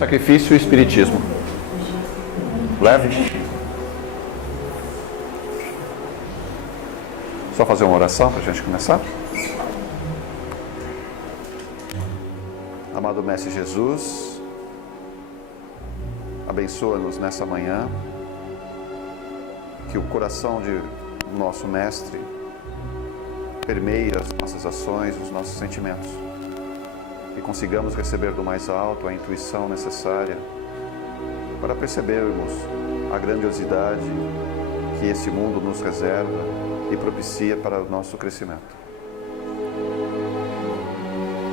Sacrifício e espiritismo. Leve. Só fazer uma oração para a gente começar. Amado Mestre Jesus, abençoa-nos nessa manhã, que o coração de nosso Mestre permeie as nossas ações, os nossos sentimentos, que consigamos receber do mais alto a intuição necessária para percebermos a grandiosidade que esse mundo nos reserva e propicia para o nosso crescimento.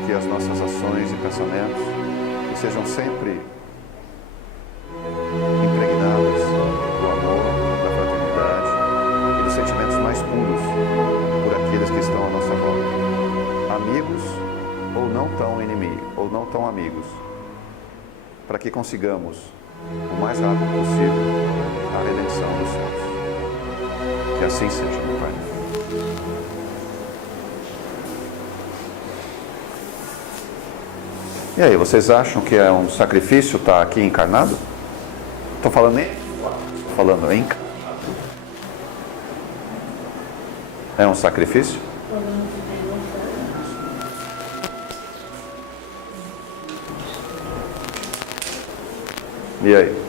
Que as nossas ações e pensamentos sejam sempre impregnados do amor, da fraternidade e dos sentimentos mais puros por aqueles que estão à nossa volta, amigos ou não tão inimigos, ou não tão amigos, para que consigamos o mais rápido possível a redenção dos céus. Que assim seja, meu Pai. E aí, vocês acham que é um sacrifício estar aqui encarnado? Estou falando em? Estou falando em? É um sacrifício? E aí?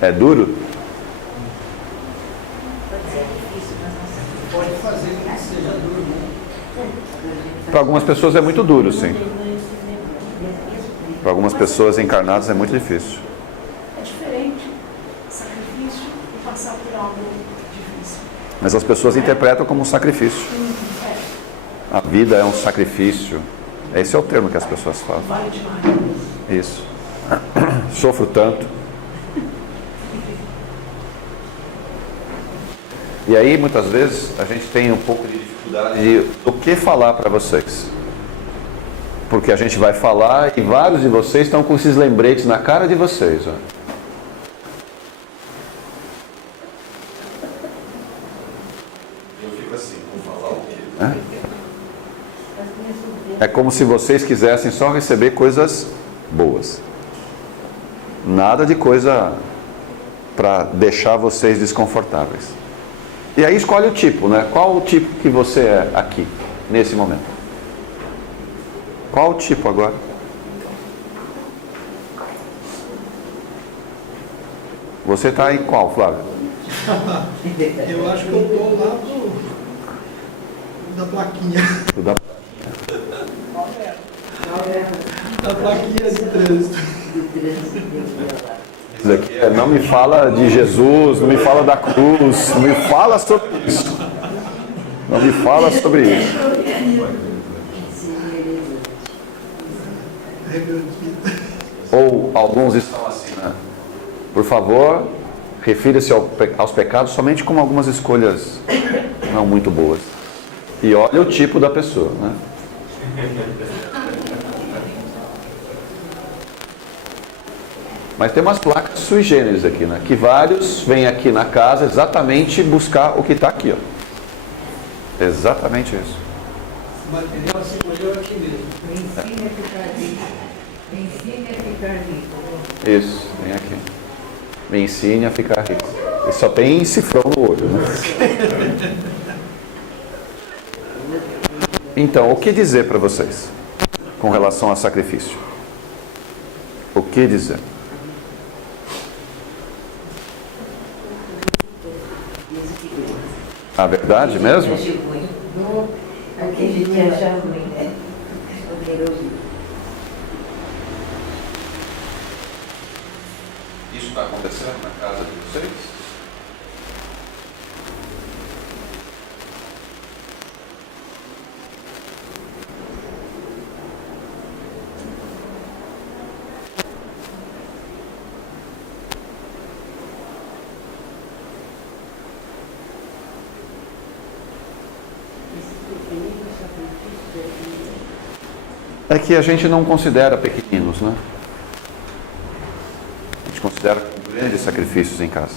É duro? Pode fazer com que seja duro, né? Para algumas pessoas é muito duro, sim. Para algumas pessoas encarnadas é muito difícil. É diferente sacrifício e passar por algo difícil. Mas as pessoas interpretam como um sacrifício. A vida é um sacrifício. Esse é o termo que as pessoas falam. Vale demais. Isso. Sofro tanto. E aí, muitas vezes, a gente tem um pouco de dificuldade de o que falar para vocês. Porque a gente vai falar e vários de vocês estão com esses lembretes na cara de vocês. Ó. Eu fico assim, vou falar o quê? É como se vocês quisessem só receber coisas boas. Nada de coisa para deixar vocês desconfortáveis. E aí escolhe o tipo, né? Qual o tipo que você é aqui, nesse momento? Qual o tipo agora? Você está em qual, Flávio? Eu acho que eu estou lá da plaquinha. Da plaquinha de trânsito. Isso aqui é, não me fala de Jesus, não me fala da cruz, não me fala sobre isso. Não me fala sobre isso. Ou alguns estão assim, né? Por favor, refira-se aos pecados somente como algumas escolhas não muito boas. E olha o tipo da pessoa, né? Mas tem umas placas sui generis aqui, né? Que vários vêm aqui na casa exatamente buscar o que está aqui, ó. Exatamente isso. O material se colheu aqui mesmo. Me ensine a ficar rico. Me ensine a ficar rico. Isso, vem aqui. Me ensine a ficar rico. E só tem cifrão no olho, né? Então, o que dizer para vocês com relação a sacrifício? O que dizer? A verdade mesmo? O que a gente acha ruim, né? Isso está acontecendo na casa de vocês? É que a gente não considera pequeninos, né? A gente considera grandes sacrifícios em casa.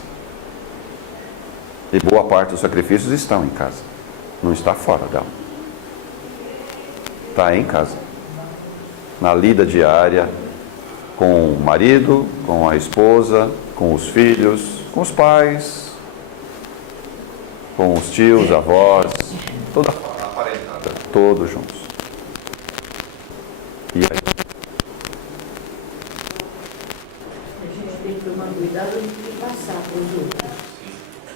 E boa parte dos sacrifícios estão em casa. Não está fora dela. Está em casa. Na lida diária, com o marido, com a esposa, com os filhos, com os pais, com os tios, avós, toda a parentada, todos juntos. E aí? A gente tem que tomar cuidado de passar para os outros.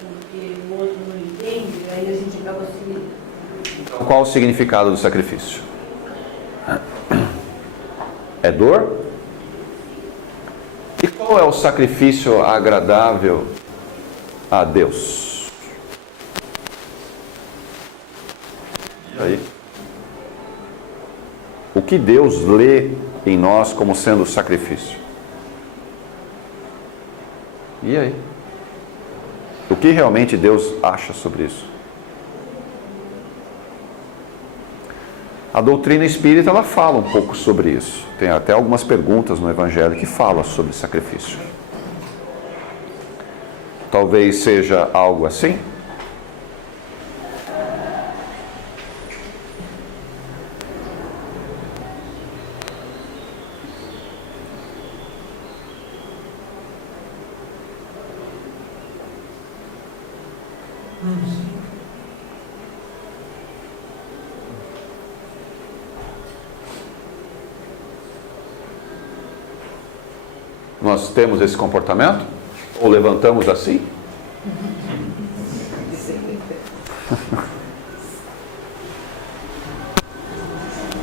Porque o outro não entende, aí a gente acaba se... Então, qual o significado do sacrifício? É dor? E qual é o sacrifício agradável a Deus? E aí? O que Deus lê em nós como sendo sacrifício? E aí? O que realmente Deus acha sobre isso? A doutrina espírita, ela fala um pouco sobre isso. Tem até algumas perguntas no Evangelho que falam sobre sacrifício. Talvez seja algo assim? Nós temos esse comportamento? Ou levantamos assim?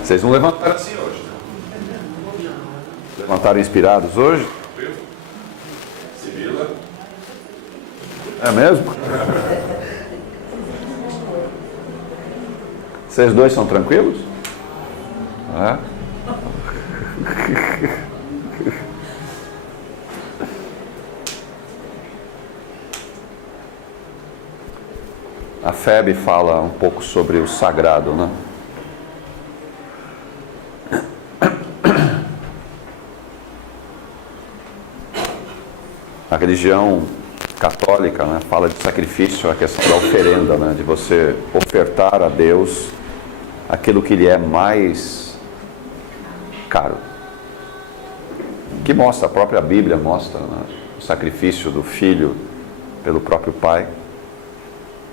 Vocês não levantaram assim hoje, né? Levantaram inspirados hoje? Sibila? É mesmo? Vocês dois são tranquilos? É? A FEB fala um pouco sobre o sagrado, né? A religião católica, né, fala de sacrifício, a questão da oferenda, né, de você ofertar a Deus aquilo que lhe é mais caro. Que mostra, a própria Bíblia mostra, né, o sacrifício do filho pelo próprio pai.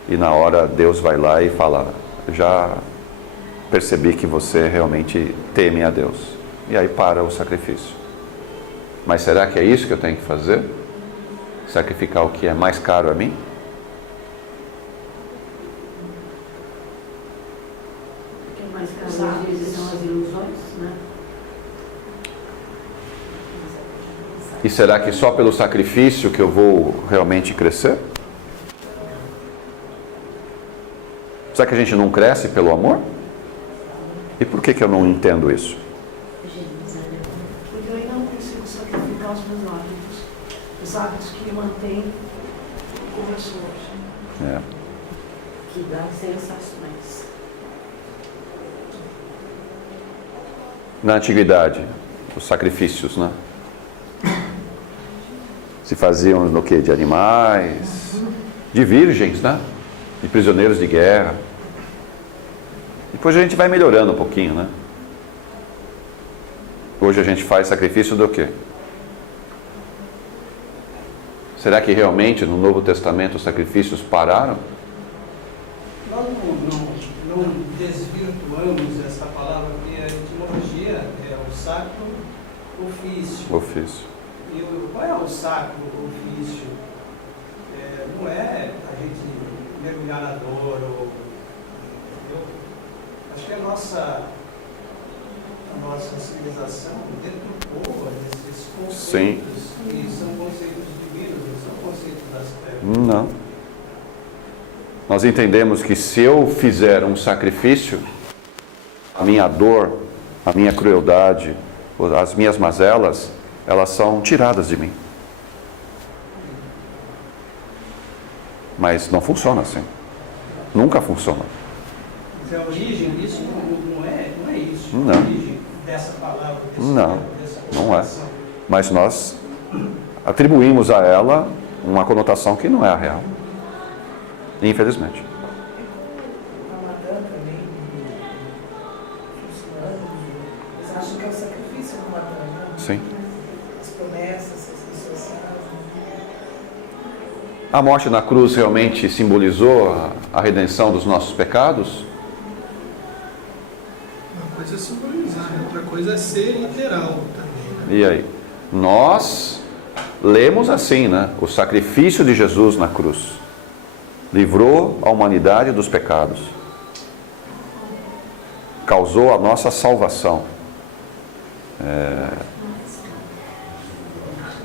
E na hora Deus vai lá e fala, já percebi que você realmente teme a Deus. E aí para o sacrifício. Mas será que é isso que eu tenho que fazer? Sacrificar o que é mais caro a mim? O que é mais caro às vezes são as ilusões, né? E será que só pelo sacrifício que eu vou realmente crescer? Será que a gente não cresce pelo amor? E por que eu não entendo isso? Porque eu ainda não consigo sacrificar os meus hábitos. Os hábitos que me mantêm como eu sou hoje. É. Que dá sensações. Na antiguidade, os sacrifícios, né? Se faziam no quê? De animais, de virgens, né? De prisioneiros de guerra. Depois a gente vai melhorando um pouquinho, né? Hoje a gente faz sacrifício do quê? Será que realmente no Novo Testamento os sacrifícios pararam? Nós não desvirtuamos essa palavra, porque a etimologia é o sacro ofício. Ofício. E qual é o sacro ofício? Não é a gente mergulhar na dor, entendeu? Acho que a nossa civilização deturpou esses conceitos. Sim. Que são conceitos divinos, não são conceitos das trevas. Não. Nós entendemos que se eu fizer um sacrifício, a minha dor, a minha crueldade, as minhas mazelas, elas são tiradas de mim. Mas não funciona assim. Nunca funciona. Mas a origem disso não é isso. Não. A origem dessa palavra, dessa Não é. conotação. Mas nós atribuímos a ela uma conotação que não é a real. Infelizmente. O Ramadã também, os muçulmanos, eles acham que é o sacrifício do Ramadã, né? Sim. promessas, as pessoas fazem. A morte na cruz realmente simbolizou a redenção dos nossos pecados? Uma coisa é simbolizar, outra coisa é ser literal também. E aí? Nós lemos assim, né? O sacrifício de Jesus na cruz livrou a humanidade dos pecados, causou a nossa salvação.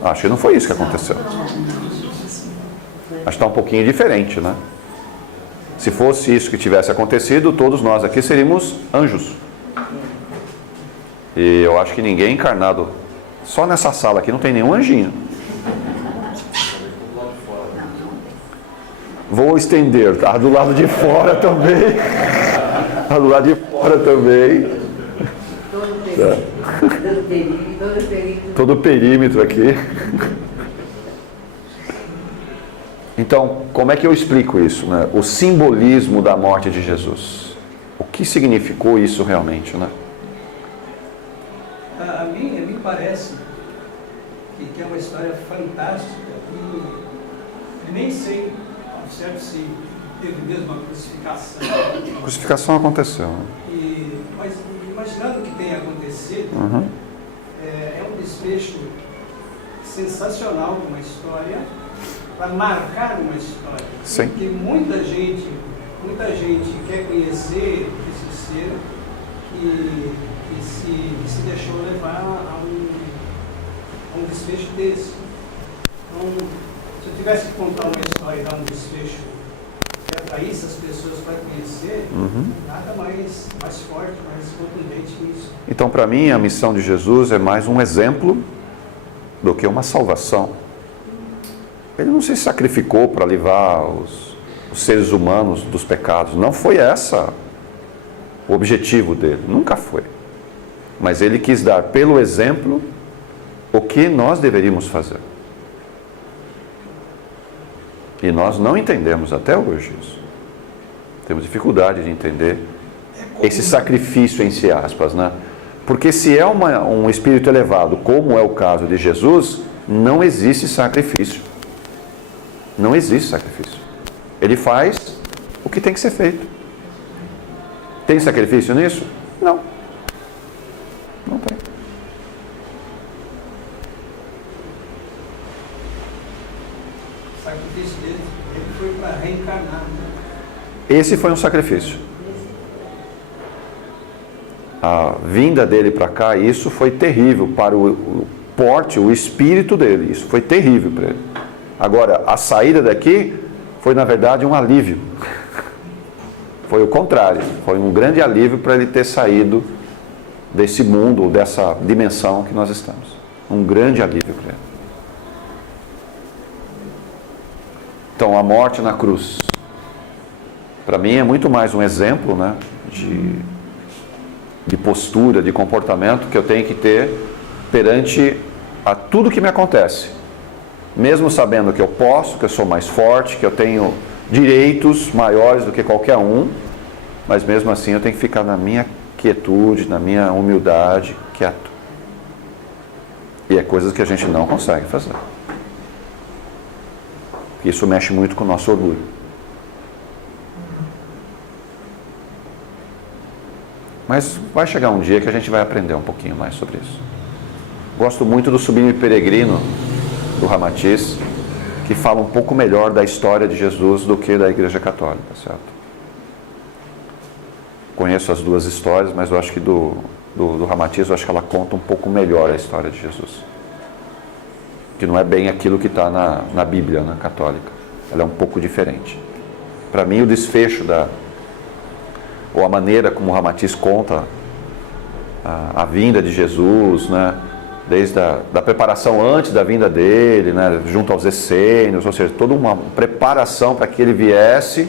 Acho que não foi isso que aconteceu. Acho que está um pouquinho diferente, né? Se fosse isso que tivesse acontecido, todos nós aqui seríamos anjos. E eu acho que ninguém encarnado, só nessa sala aqui não tem nenhum anjinho. Vou estender, tá? Do lado de fora também. Tá do lado de fora também. Todo o perímetro aqui. Então, como é que eu explico isso, né? O simbolismo da morte de Jesus. O que significou isso realmente, né? A mim parece que é uma história fantástica e nem sei ao certo se teve mesmo uma crucificação. A crucificação aconteceu, né? Mas imaginando o que tem acontecido, é um desfecho sensacional de uma história, para marcar uma história. Sim. Porque muita gente quer conhecer esse ser que se deixou levar a um desfecho desse. Então, se eu tivesse que contar uma história e dar um desfecho que atraísse as pessoas para conhecer, nada mais forte, mais contundente que isso. Então, para mim, a missão de Jesus é mais um exemplo do que uma salvação. Ele não se sacrificou para livrar os seres humanos dos pecados. Não foi essa o objetivo dele. Nunca foi. Mas ele quis dar, pelo exemplo, o que nós deveríamos fazer. E nós não entendemos até hoje isso. Temos dificuldade de entender esse sacrifício, entre aspas, né? Porque se é um espírito elevado, como é o caso de Jesus, não existe sacrifício. Não existe sacrifício. Ele faz o que tem que ser feito. Tem sacrifício nisso? Não. Não tem. O sacrifício dele, ele foi para reencarnar. Esse foi um sacrifício. A vinda dele para cá, isso foi terrível para o porte, o espírito dele. Isso foi terrível para ele. Agora, a saída daqui foi, na verdade, um alívio. Foi o contrário. Foi um grande alívio para ele ter saído desse mundo, dessa dimensão que nós estamos. Um grande alívio para ele. Então, a morte na cruz, para mim, é muito mais um exemplo, né, de postura, de comportamento que eu tenho que ter perante a tudo que me acontece. Mesmo sabendo que eu posso, que eu sou mais forte, que eu tenho direitos maiores do que qualquer um, mas mesmo assim eu tenho que ficar na minha quietude, na minha humildade, quieto. E é coisas que a gente não consegue fazer. Isso mexe muito com o nosso orgulho. Mas vai chegar um dia que a gente vai aprender um pouquinho mais sobre isso. Gosto muito do Sublime Peregrino, do Ramatiz, que fala um pouco melhor da história de Jesus do que da Igreja Católica, certo? Conheço as duas histórias, mas eu acho que do Ramatiz, eu acho que ela conta um pouco melhor a história de Jesus. Que não é bem aquilo que está na Bíblia, né, católica. Ela é um pouco diferente. Para mim, o desfecho ou a maneira como o Ramatiz conta a vinda de Jesus, né, desde a preparação antes da vinda dele, né, junto aos essênios, ou seja, toda uma preparação para que ele viesse,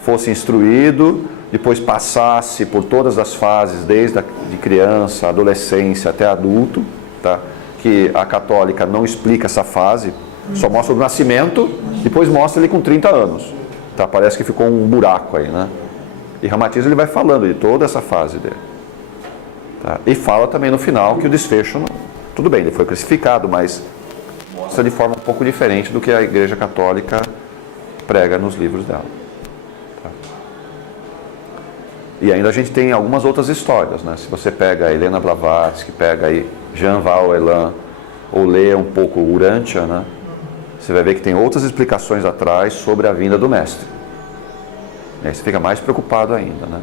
fosse instruído, depois passasse por todas as fases, desde de criança, adolescência até adulto, tá? Que a católica não explica essa fase, só mostra o nascimento, depois mostra ele com 30 anos. Tá? Parece que ficou um buraco aí, né? E Ramatiz ele vai falando de toda essa fase dele. Tá? E fala também no final que o desfecho, Tudo bem, ele foi crucificado, mas mostra de forma um pouco diferente do que a Igreja Católica prega nos livros dela. Tá? E ainda a gente tem algumas outras histórias, né? Se você pega a Helena Blavatsky, pega aí Jean Val Elan, ou lê um pouco Urantia, né? Você vai ver que tem outras explicações atrás sobre a vinda do Mestre. E aí você fica mais preocupado ainda, né?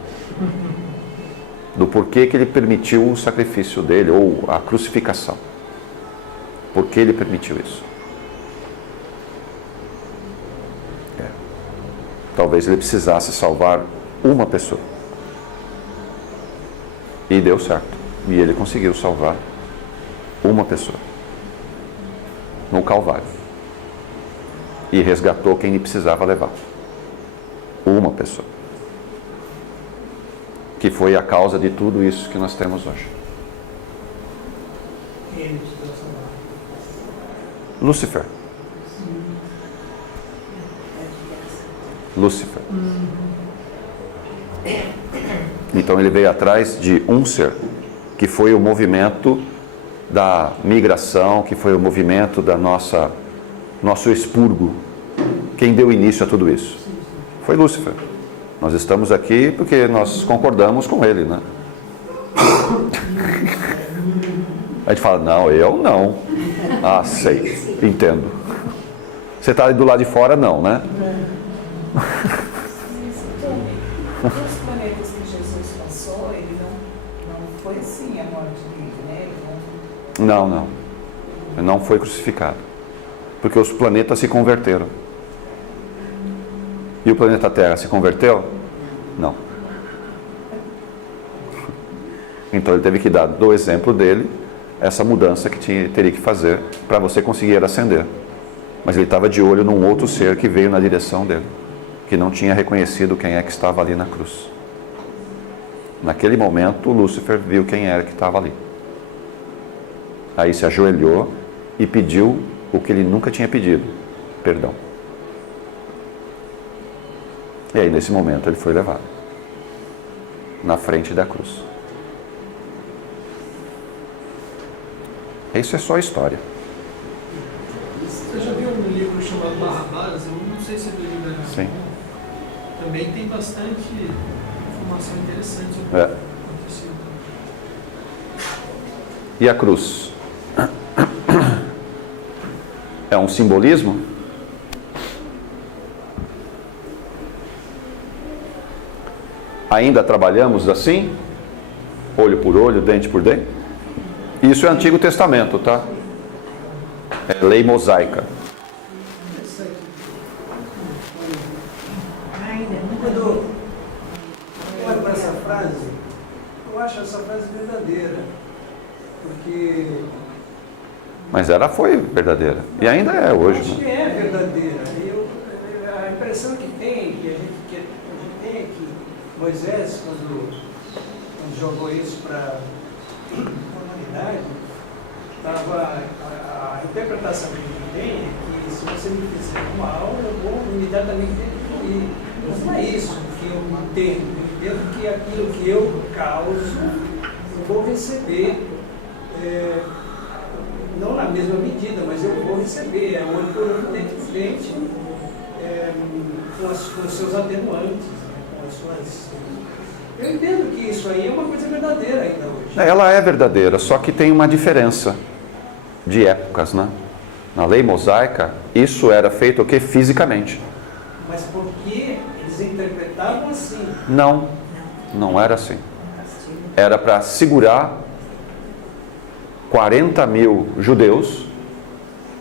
Do porquê que ele permitiu o sacrifício dele, ou a crucificação. Por que ele permitiu isso? Talvez ele precisasse salvar uma pessoa. E deu certo. E ele conseguiu salvar uma pessoa. No Calvário. E resgatou quem ele precisava levar. Uma pessoa. Que foi a causa de tudo isso que nós temos hoje. Ele te deu essa barra. Lúcifer. Lúcifer. Então ele veio atrás de um ser, que foi o movimento da migração, que foi o movimento da nosso expurgo. Quem deu início a tudo isso? Foi Lúcifer. Nós estamos aqui porque nós concordamos com ele, né? A gente fala, não, eu não. Ah, sei, entendo. Você está ali do lado de fora, não, né? Então, os planetas que Jesus passou, ele não foi assim a morte dele, né? Ele Não. Ele não foi crucificado. Porque os planetas se converteram. E o planeta Terra se converteu? Não. Então ele teve que dar do exemplo dele essa mudança que teria que fazer para você conseguir ascender. Mas ele estava de olho num outro ser que veio na direção dele, que não tinha reconhecido quem é que estava ali na cruz. Naquele momento, Lúcifer viu quem era que estava ali. Aí se ajoelhou e pediu o que ele nunca tinha pedido: perdão. E aí, nesse momento, ele foi levado na frente da cruz. Isso é só história. Você já viu um livro chamado Barrabás? Eu não sei se é do livro da Sim. Também tem bastante informação interessante sobre o que aconteceu. E a cruz? É um simbolismo? Ainda trabalhamos assim? Olho por olho, dente por dente? Isso é Antigo Testamento, tá? É lei mosaica. Quando eu olho para essa frase, eu acho essa frase verdadeira. Porque Mas ela foi verdadeira. E ainda é hoje. acho Né? que é verdadeira. A impressão que tem, que a gente tem é que Moisés, quando jogou isso para a humanidade, a interpretação que ele tem é que se você me fizer um mal, eu vou imediatamente destruir. Mas não é isso que eu entendo. Eu entendo que aquilo que eu causo, eu vou receber, não na mesma medida, mas eu vou receber, olho por olho, dente por dente, com os seus atenuantes, com as suas... Eu entendo que isso aí é uma coisa verdadeira ainda hoje. Ela é verdadeira, só que tem uma diferença de épocas, né? Na lei mosaica, isso era feito o quê? Fisicamente. Mas por que eles interpretavam assim? Não era assim. Era para segurar 40 mil judeus,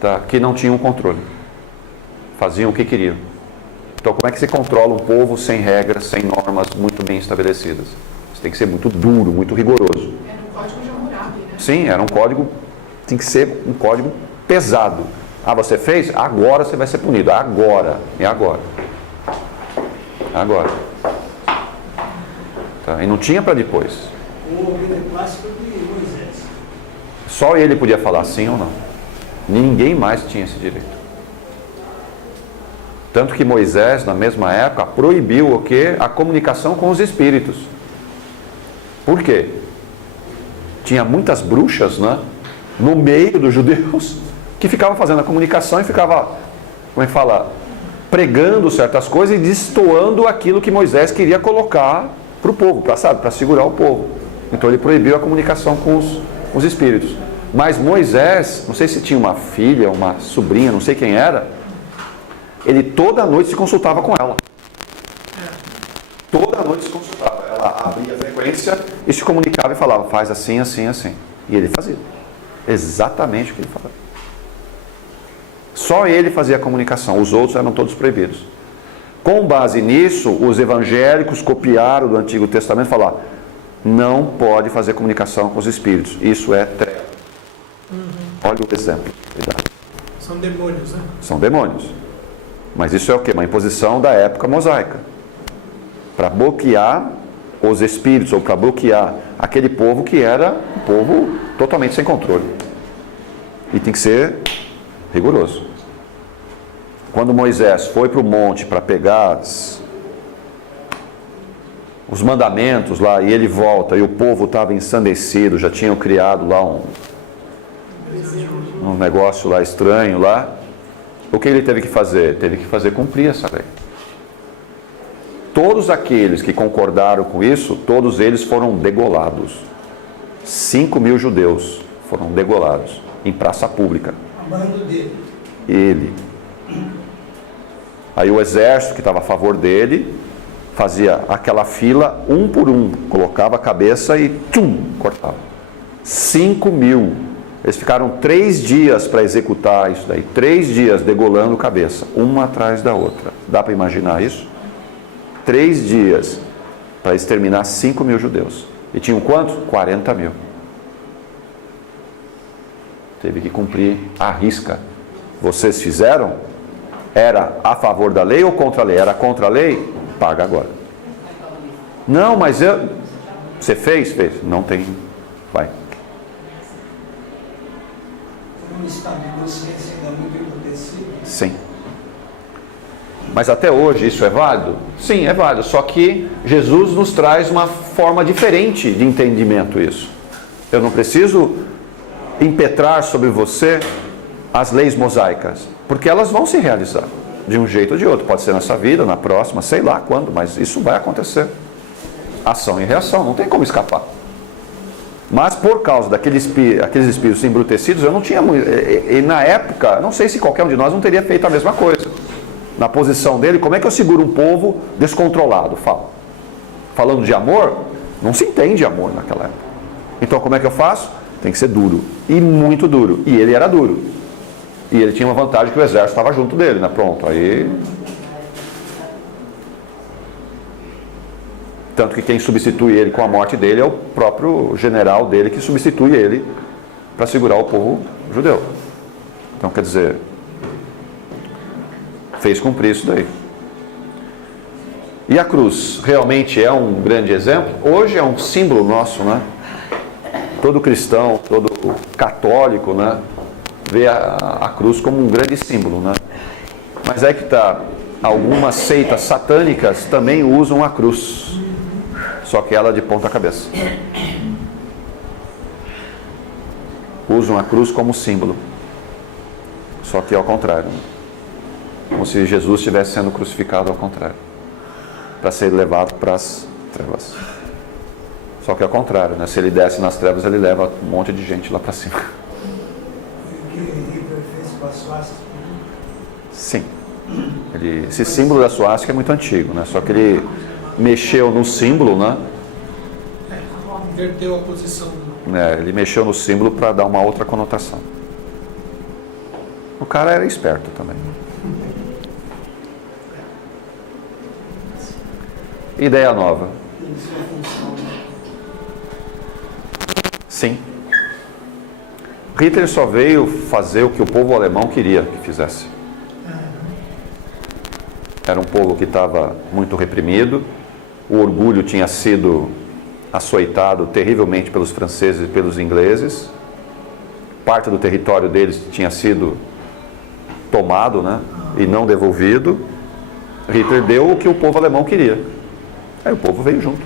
tá, que não tinham controle. Faziam o que queriam. Então, como é que você controla um povo sem regras, sem normas muito bem estabelecidas? Você tem que ser muito duro, muito rigoroso. Era um código de Hammurabi, né? Sim, era um código, tem que ser um código pesado. Ah, você fez? Agora você vai ser punido. Agora. É agora. Agora. Tá? E não tinha para depois. O beneplácito de Moisés. Só ele podia falar sim ou não. Ninguém mais tinha esse direito. Tanto que Moisés, na mesma época, proibiu o quê? A comunicação com os espíritos. Por quê? Tinha muitas bruxas, né? no meio dos judeus, que ficava fazendo a comunicação e ficava, como é que fala, pregando certas coisas e destoando aquilo que Moisés queria colocar para o povo, para segurar o povo. Então ele proibiu a comunicação com os espíritos. Mas Moisés, não sei se tinha uma filha, uma sobrinha, não sei quem era, ele toda noite se consultava com ela. Toda noite se consultava. Ela abria a frequência e se comunicava e falava, faz assim, assim, assim. E ele fazia exatamente o que ele falava. Só ele fazia a comunicação, os outros eram todos proibidos. Com base nisso, os evangélicos copiaram do Antigo Testamento e falaram, não pode fazer comunicação com os espíritos, isso é treva. Olha o exemplo. São demônios, né? São demônios. Mas isso é o quê? Uma imposição da época mosaica. Para bloquear os espíritos, ou para bloquear aquele povo que era um povo totalmente sem controle. E tem que ser rigoroso. Quando Moisés foi para o monte para pegar os mandamentos lá, e ele volta, e o povo estava ensandecido, já tinham criado lá um negócio lá estranho lá, o que ele teve que fazer? Teve que fazer cumprir essa lei. Todos aqueles que concordaram com isso, todos eles foram degolados. 5.000 judeus foram degolados em praça pública. A mando dele. Ele. Aí o exército que estava a favor dele fazia aquela fila um por um, colocava a cabeça e cortava. 5.000. Eles ficaram 3 dias para executar isso daí. 3 dias degolando cabeça, uma atrás da outra. Dá para imaginar isso? 3 dias para exterminar 5.000 judeus. E tinham quantos? 40.000. Teve que cumprir à risca. Vocês fizeram? Era a favor da lei ou contra a lei? Era contra a lei? Paga agora. Não, mas você fez? Fez. Não tem. Vai. Um estado de consciência ainda muito embrutecido. Sim. Mas até hoje isso é válido? Sim, é válido. Só que Jesus nos traz uma forma diferente de entendimento isso. Eu não preciso impetrar sobre você as leis mosaicas, porque elas vão se realizar de um jeito ou de outro. Pode ser nessa vida, na próxima, sei lá quando, mas isso vai acontecer. Ação e reação, não tem como escapar. Mas por causa aqueles espíritos embrutecidos, eu não tinha muito. E na época, não sei se qualquer um de nós não teria feito a mesma coisa. Na posição dele, como é que eu seguro um povo descontrolado? Falando de amor, não se entende amor naquela época. Então como é que eu faço? Tem que ser duro. E muito duro. E ele era duro. E ele tinha uma vantagem que o exército estava junto dele, né? Pronto, aí... Tanto que quem substitui ele com a morte dele é o próprio general dele que substitui ele para segurar o povo judeu. Então, quer dizer, fez cumprir isso daí. E a cruz realmente é um grande exemplo? Hoje é um símbolo nosso, né? Todo cristão, todo católico, né? Vê a cruz como um grande símbolo, né? Mas aí que está, algumas seitas satânicas também usam a cruz, só que ela de ponta cabeça. Usam a cruz como símbolo, só que ao contrário, né? Como se Jesus estivesse sendo crucificado ao contrário, para ser levado para as trevas. Só que ao contrário, né? Se ele desce nas trevas, ele leva um monte de gente lá para cima. O que Hitler fez com a suástica? Sim. Esse símbolo da suástica é muito antigo, né? Só que ele mexeu no símbolo, né? Inverteu a posição. Ele mexeu no símbolo para dar uma outra conotação. O cara era esperto também. Ideia nova. Sim. Hitler só veio fazer o que o povo alemão queria que fizesse. Era um povo que estava muito reprimido, o orgulho tinha sido açoitado terrivelmente pelos franceses e pelos ingleses, parte do território deles tinha sido tomado, né, e não devolvido. Hitler deu o que o povo alemão queria. Aí o povo veio junto.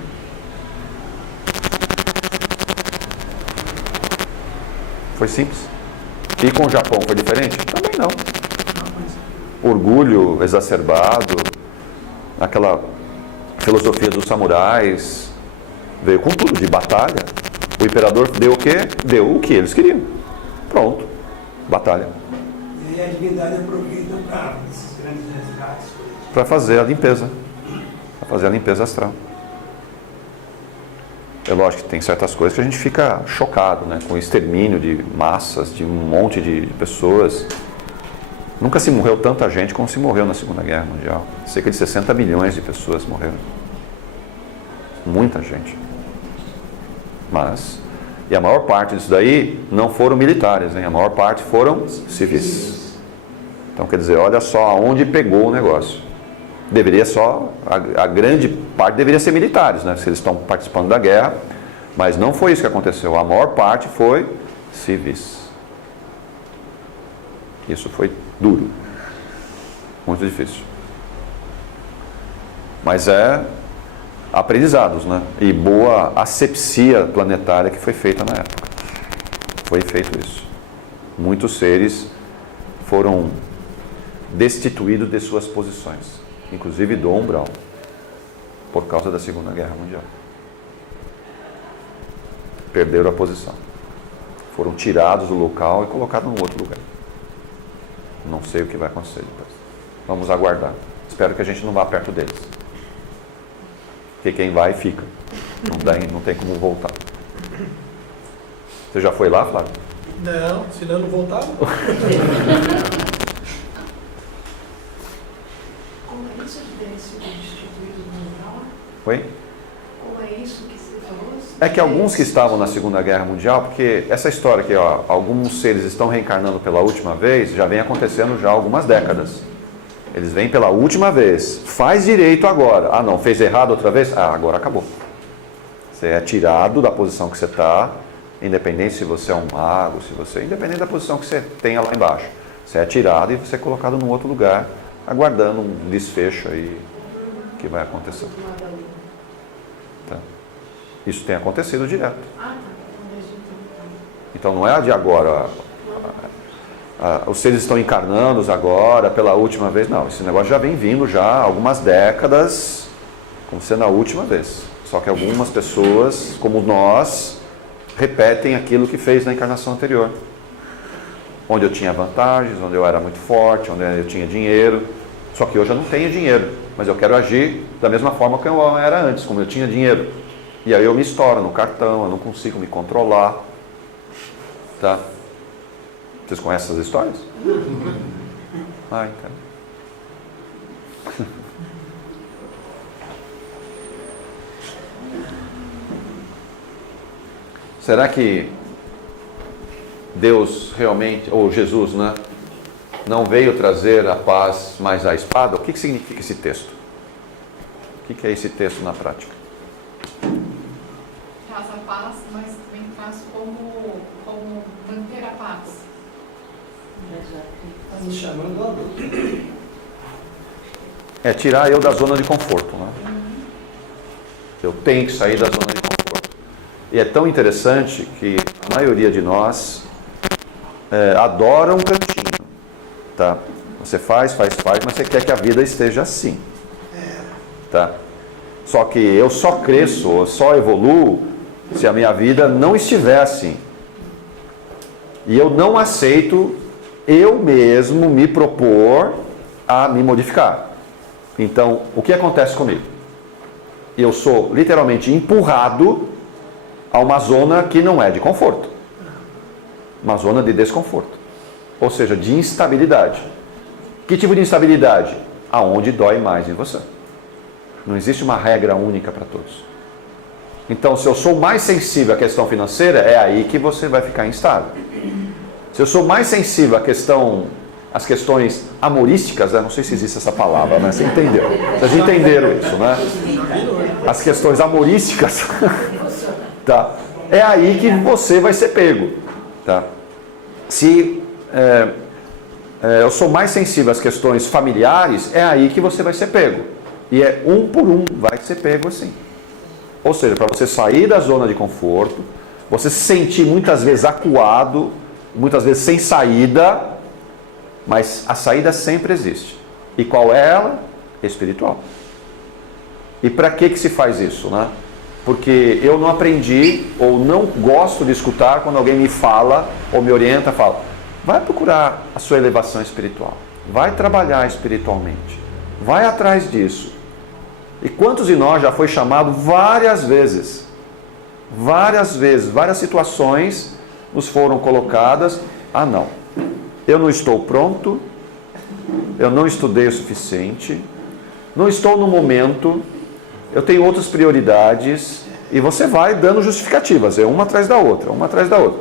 Foi simples. E com o Japão foi diferente? Também não. Orgulho exacerbado, aquela filosofia dos samurais, veio com tudo, de batalha. O imperador deu o quê? Deu o que eles queriam. Pronto, batalha. E aí a divindade aproveita para esses grandes resgates. Para fazer a limpeza. Para fazer a limpeza astral. É lógico que tem certas coisas que a gente fica chocado, né? Com o extermínio de massas, de um monte de pessoas. Nunca se morreu tanta gente como se morreu na Segunda Guerra Mundial. Cerca de 60 milhões de pessoas morreram. Muita gente. Mas, e a maior parte disso daí não foram militares, hein? A maior parte foram civis. Então, quer dizer, olha só aonde pegou o negócio. Deveria só, a grande parte deveria ser militares, né? Se eles estão participando da guerra, mas não foi isso que aconteceu. A maior parte foi civis. Isso foi duro, muito difícil. Mas é aprendizados, né? E boa asepsia planetária que foi feita na época. Foi feito isso. Muitos seres foram destituídos de suas posições, inclusive do umbral, por causa da Segunda Guerra Mundial. Perderam a posição. Foram tirados do local e colocados em outro lugar. Não sei o que vai acontecer depois. Vamos aguardar. Espero que a gente não vá perto deles. Porque quem vai, fica. Não tem como voltar. Você já foi lá, Flávio? Não, senão eu não voltava. Como é isso de terem sido destituídos no umbral? Foi? Como é isso que você falou? É que alguns que estavam na Segunda Guerra Mundial, porque essa história aqui, ó, alguns seres estão reencarnando pela última vez, já vem acontecendo já há algumas décadas. Eles vêm pela última vez. Faz direito agora. Ah, não, fez errado outra vez? Ah, agora acabou. Você é tirado da posição que você está, independente se você é um mago, independente da posição que você tenha lá embaixo. Você é tirado e você é colocado num outro lugar, aguardando um desfecho aí que vai acontecer. Tá. Isso tem acontecido direto. Então não é de agora. Os seres estão encarnando agora pela última vez. Não, esse negócio já vem vindo já há algumas décadas, como sendo a última vez. Só que algumas pessoas, como nós, repetem aquilo que fez na encarnação anterior. Onde eu tinha vantagens, onde eu era muito forte, onde eu tinha dinheiro. Só que hoje eu não tenho dinheiro, mas eu quero agir da mesma forma que eu era antes, como eu tinha dinheiro. E aí eu me estouro no cartão, eu não consigo me controlar. Tá? Vocês conhecem essas histórias? Ah, então. Será que Deus realmente, ou Jesus, né, não veio trazer a paz, mas a espada? O que significa esse texto? O que é esse texto na prática? Traz a paz, mas também traz como manter a paz. Está me chamando a luta. É tirar eu da zona de conforto, né? Eu tenho que sair da zona de conforto. E é tão interessante que a maioria de nós adora um cantinho, tá? Você faz, mas você quer que a vida esteja assim, tá? Só que eu só cresço, eu só evoluo se a minha vida não estiver assim. E eu não aceito eu mesmo me propor a me modificar. Então, o que acontece comigo? Eu sou literalmente empurrado a uma zona que não é de conforto. Uma zona de desconforto. Ou seja, de instabilidade. Que tipo de instabilidade? Aonde dói mais em você. Não existe uma regra única para todos. Então, se eu sou mais sensível à questão financeira, é aí que você vai ficar instável. Se eu sou mais sensível às questões amorísticas, não sei se existe essa palavra, né? Você entendeu? Vocês entenderam isso, né? As questões amorísticas, tá? É aí que você vai ser pego, tá? Se eu sou mais sensível às questões familiares, é aí que você vai ser pego. E é um por um, vai ser pego assim. Ou seja, para você sair da zona de conforto, você se sentir muitas vezes acuado, muitas vezes sem saída, mas a saída sempre existe. E qual é ela? Espiritual. E para que se faz isso, né? Porque eu não aprendi ou não gosto de escutar quando alguém me fala ou me orienta, fala, vai procurar a sua elevação espiritual, vai trabalhar espiritualmente, vai atrás disso. E quantos de nós já foi chamado várias vezes, várias situações nos foram colocadas, não, eu não estou pronto, eu não estudei o suficiente, não estou no momento, eu tenho outras prioridades, e você vai dando justificativas, uma atrás da outra,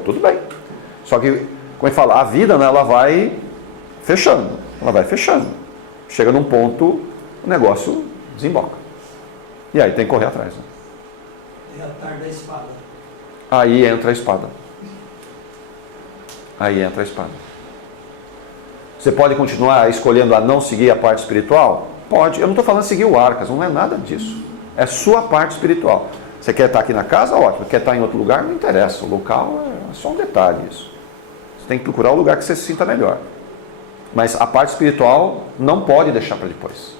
tudo bem. Só que, como é que fala, a vida, né, ela vai fechando. Chega num ponto, o negócio desemboca. E aí tem que correr atrás. Né? É a tarde da espada. Aí entra a espada. Você pode continuar escolhendo a não seguir a parte espiritual? Pode. Eu não estou falando seguir o Arcas, não é nada disso. É sua parte espiritual. Você quer estar aqui na casa? Ótimo. Quer estar em outro lugar? Não interessa. O local é só um detalhe isso. Você tem que procurar o lugar que você se sinta melhor. Mas a parte espiritual não pode deixar para depois.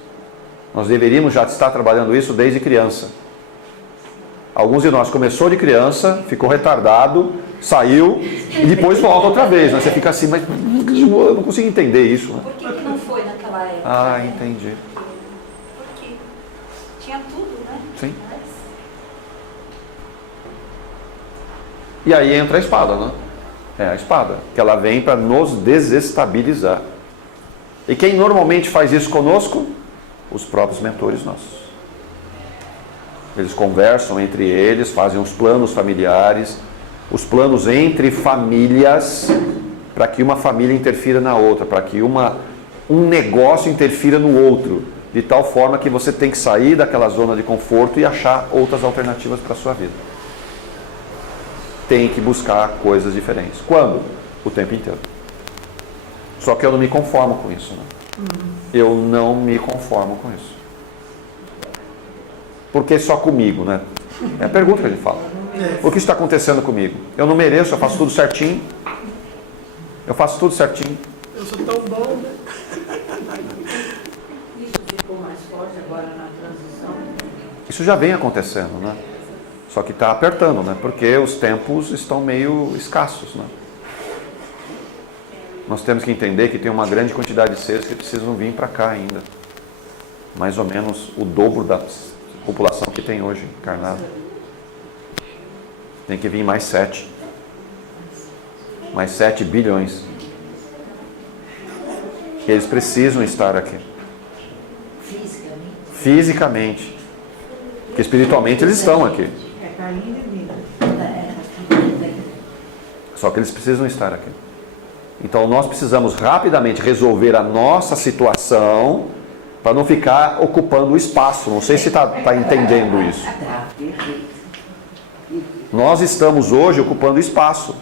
Nós deveríamos já estar trabalhando isso desde criança. Alguns de nós começou de criança, ficou retardado, saiu e depois volta outra vez. Né? Você fica assim, mas eu não consigo entender isso. Né? Por que não foi naquela época? Ah, entendi. Porque tinha tudo, né? Sim. E aí entra a espada, né? É a espada, que ela vem para nos desestabilizar. E quem normalmente faz isso conosco? Os próprios mentores nossos. Eles conversam entre eles, fazem os planos familiares, os planos entre famílias, para que uma família interfira na outra, para que um negócio interfira no outro, de tal forma que você tem que sair daquela zona de conforto e achar outras alternativas para a sua vida. Tem que buscar coisas diferentes. Quando? O tempo inteiro. Só que eu não me conformo com isso. Né? Eu não me conformo com isso. Por que só comigo, né? É a pergunta que ele fala. O que está acontecendo comigo? Eu não mereço, eu faço tudo certinho. Eu faço tudo certinho. Eu sou tão bom, né? Isso ficou mais forte agora na transição. Isso já vem acontecendo, né? Só que está apertando, né? Porque os tempos estão meio escassos, né? Nós temos que entender que tem uma grande quantidade de seres que precisam vir para cá ainda. Mais ou menos o dobro da população que tem hoje encarnada. Tem que vir mais 7. Mais 7 bilhões. Eles precisam estar aqui. Fisicamente. Porque espiritualmente eles estão aqui. Só que eles precisam estar aqui. Então nós precisamos rapidamente resolver a nossa situação para não ficar ocupando o espaço. Não sei se está entendendo isso. Nós estamos hoje ocupando espaço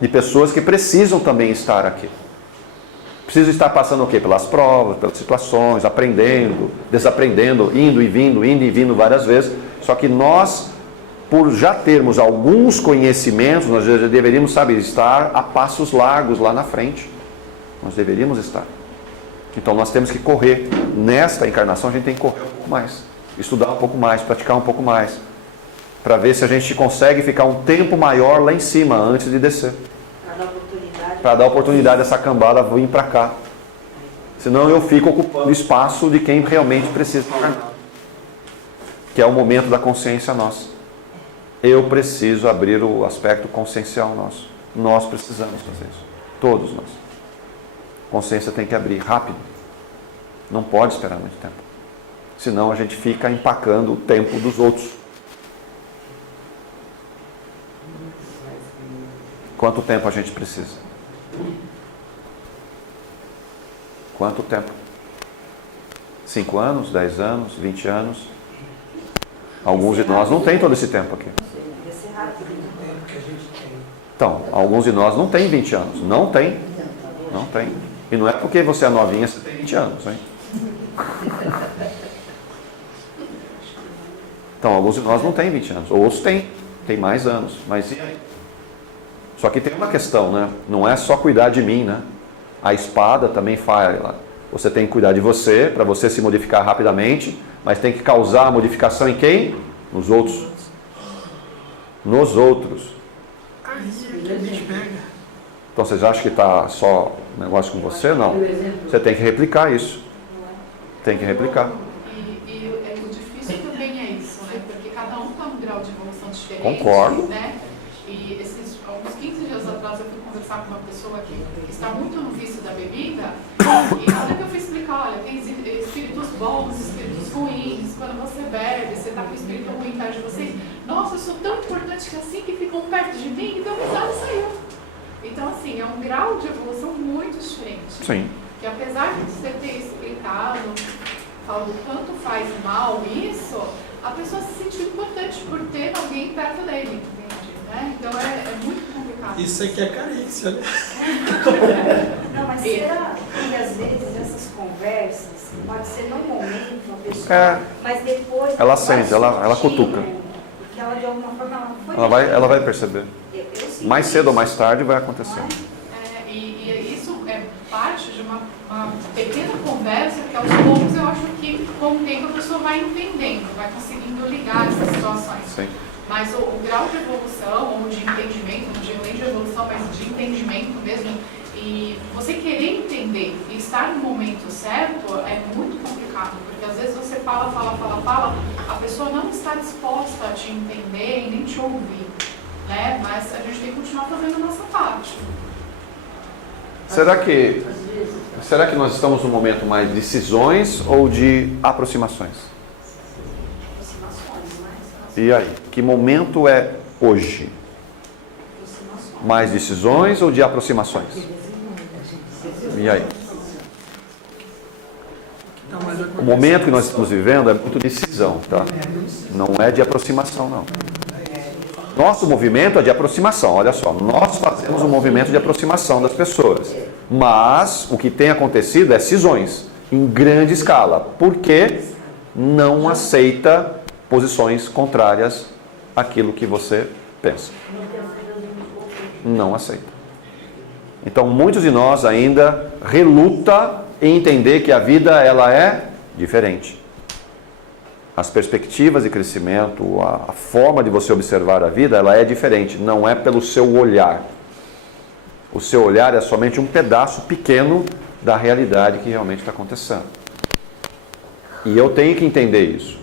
de pessoas que precisam também estar aqui. Precisam estar passando o quê? Pelas provas, pelas situações, aprendendo, desaprendendo, indo e vindo várias vezes. Só que nós, por já termos alguns conhecimentos, nós já deveríamos, sabe, estar a passos largos lá na frente. Nós deveríamos estar. Então nós temos que correr. Nesta encarnação a gente tem que correr um pouco mais. Estudar um pouco mais, praticar um pouco mais. Para ver se a gente consegue ficar um tempo maior lá em cima, antes de descer. Para dar oportunidade a essa cambada vir para cá. Senão eu fico ocupando o espaço de quem realmente precisa encarnar. Que é o momento da consciência nossa. Eu preciso abrir o aspecto consciencial nosso. Nós precisamos fazer isso. Todos nós. Consciência tem que abrir rápido. Não pode esperar muito tempo. Senão a gente fica empacando o tempo dos outros. Quanto tempo a gente precisa? Quanto tempo? 5 anos, 10 anos, 20 anos? Alguns de nós não têm todo esse tempo aqui. Então, alguns de nós não têm 20 anos. Não tem. Não tem. E não é porque você é novinha, você tem 20 anos, hein? Então, alguns de nós não têm 20 anos. Outros têm mais anos. Mas e aí? Só que tem uma questão, né? Não é só cuidar de mim, né? A espada também fala. Você tem que cuidar de você, para você se modificar rapidamente, mas tem que causar a modificação em quem? Nos outros. Nos outros. Aí é que a gente pega. Então vocês acham que está só negócio com você? Não. Você tem que replicar isso. Tem que replicar. E o difícil também é isso, né? Porque cada um está num grau de evolução diferente. Concordo. Né? E alguns 15 dias atrás eu fui conversar com uma pessoa que está muito no vício da bebida. E na hora que eu fui explicar, olha, tem espíritos bons, espíritos ruins. Quando você bebe, você está com o espírito ruim perto de vocês. Nossa, eu sou tão importante que assim que ficam perto de mim, então a risada saiu. Então, assim, é um grau de evolução muito diferente. Sim. Que apesar de você ter explicado, falando quanto faz mal isso, a pessoa se sentiu importante por ter alguém perto dele. Entende? Né? Então é muito complicado. Isso aqui é carência, né? Não, mas será que às vezes essas conversas pode ser num momento a pessoa, mas depois Ela sente, ela cutuca. Porque ela de alguma forma ela não foi. Ela vai perceber. Eu sinto Mais cedo ou isso. mais tarde vai acontecer. E isso é parte de uma pequena conversa que aos poucos eu acho que com o tempo a pessoa vai entendendo, vai conseguindo ligar essas situações. Sim. Mas o grau de evolução, ou de entendimento, não digo nem de evolução, mas de entendimento mesmo, e você querer entender e estar no momento certo é muito complicado, porque às vezes você fala, a pessoa não está disposta a te entender e nem te ouvir, né? Mas a gente tem que continuar fazendo a nossa parte. Será que nós estamos no momento mais de cisões ou de aproximações? E aí? Que momento é hoje? Mais decisões ou de aproximações? E aí? O momento que nós estamos vivendo é muito de decisão, tá? Não é de aproximação, não. Nosso movimento é de aproximação, olha só. Nós fazemos um movimento de aproximação das pessoas. Mas o que tem acontecido é cisões, em grande escala. Porque não aceita posições contrárias àquilo que você pensa. Não aceita. Então, muitos de nós ainda relutam em entender que a vida ela é diferente. As perspectivas de crescimento, a forma de você observar a vida, ela é diferente. Não é pelo seu olhar. O seu olhar é somente um pedaço pequeno da realidade que realmente está acontecendo. E eu tenho que entender isso.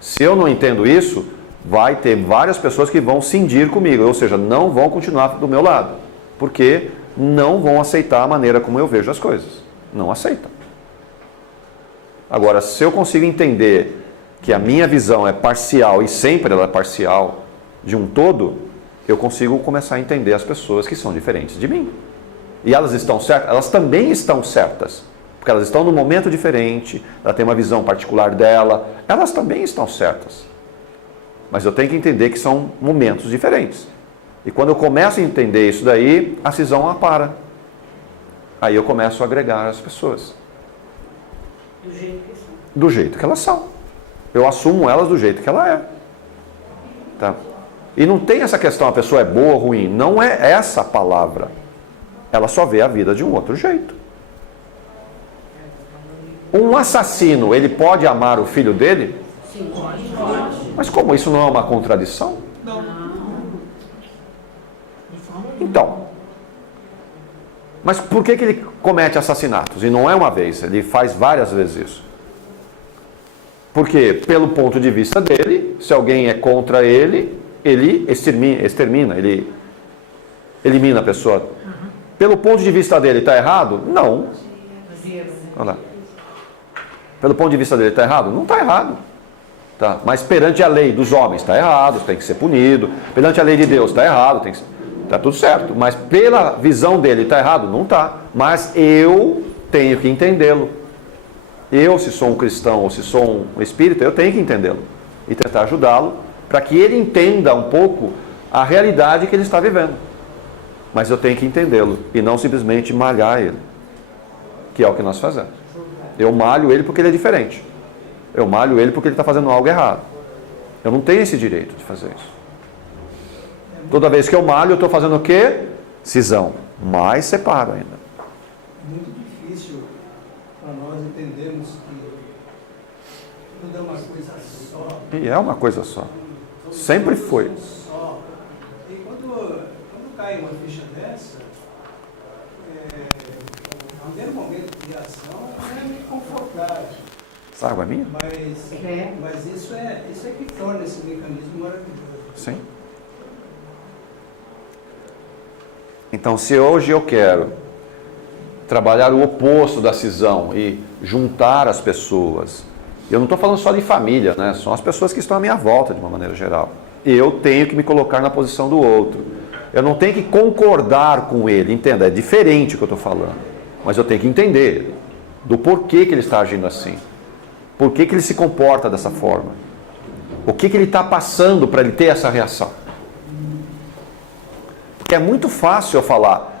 Se eu não entendo isso, vai ter várias pessoas que vão cindir comigo, ou seja, não vão continuar do meu lado, porque não vão aceitar a maneira como eu vejo as coisas. Não aceitam. Agora, se eu consigo entender que a minha visão é parcial, e sempre ela é parcial, de um todo, eu consigo começar a entender as pessoas que são diferentes de mim. E elas estão certas? Elas também estão certas. Porque elas estão num momento diferente, ela tem uma visão particular dela, elas também estão certas. Mas eu tenho que entender que são momentos diferentes. E quando eu começo a entender isso daí, a cisão ela para. Aí eu começo a agregar as pessoas. Do jeito que são. Do jeito que elas são. Eu assumo elas do jeito que ela é. Tá? E não tem essa questão, a pessoa é boa ou ruim. Não é essa a palavra. Ela só vê a vida de um outro jeito. Um assassino, ele pode amar o filho dele? Sim, Mas como isso não é uma contradição? Não. Então, mas por que ele comete assassinatos? E não é uma vez, ele faz várias vezes isso. Porque, pelo ponto de vista dele, se alguém é contra ele, ele extermina, ele elimina a pessoa. Pelo ponto de vista dele, está errado? Não. Olha lá. Pelo ponto de vista dele, está errado? Não está errado. Tá? Mas perante a lei dos homens, está errado, tem que ser punido. Perante a lei de Deus, está errado, tem que ser... Está tudo certo. Mas pela visão dele, está errado? Não está. Mas eu tenho que entendê-lo. Eu, se sou um cristão ou se sou um espírita, eu tenho que entendê-lo. E tentar ajudá-lo para que ele entenda um pouco a realidade que ele está vivendo. Mas eu tenho que entendê-lo e não simplesmente malhar ele. Que é o que nós fazemos. Eu malho ele porque ele é diferente. Eu malho ele porque ele está fazendo algo errado. Eu não tenho esse direito de fazer isso. Toda vez que eu malho, eu estou fazendo o quê? cisão, mais separo ainda. Muito difícil para nós entendermos que tudo é uma coisa só. E é uma coisa só. Sempre foi. Só. E quando cai uma ficha dessa, no primeiro momento de ação é me confortar. Essa água é minha? Mas isso é que torna esse mecanismo maravilhoso. Sim. Então, se hoje eu quero trabalhar o oposto da cisão e juntar as pessoas, eu não estou falando só de família, né? São as pessoas que estão à minha volta, de uma maneira geral. Eu tenho que me colocar na posição do outro. Eu não tenho que concordar com ele, entenda, é diferente o que eu estou falando. Mas eu tenho que entender do porquê que ele está agindo assim. Por que ele se comporta dessa forma? O que ele está passando para ele ter essa reação? Porque é muito fácil eu falar,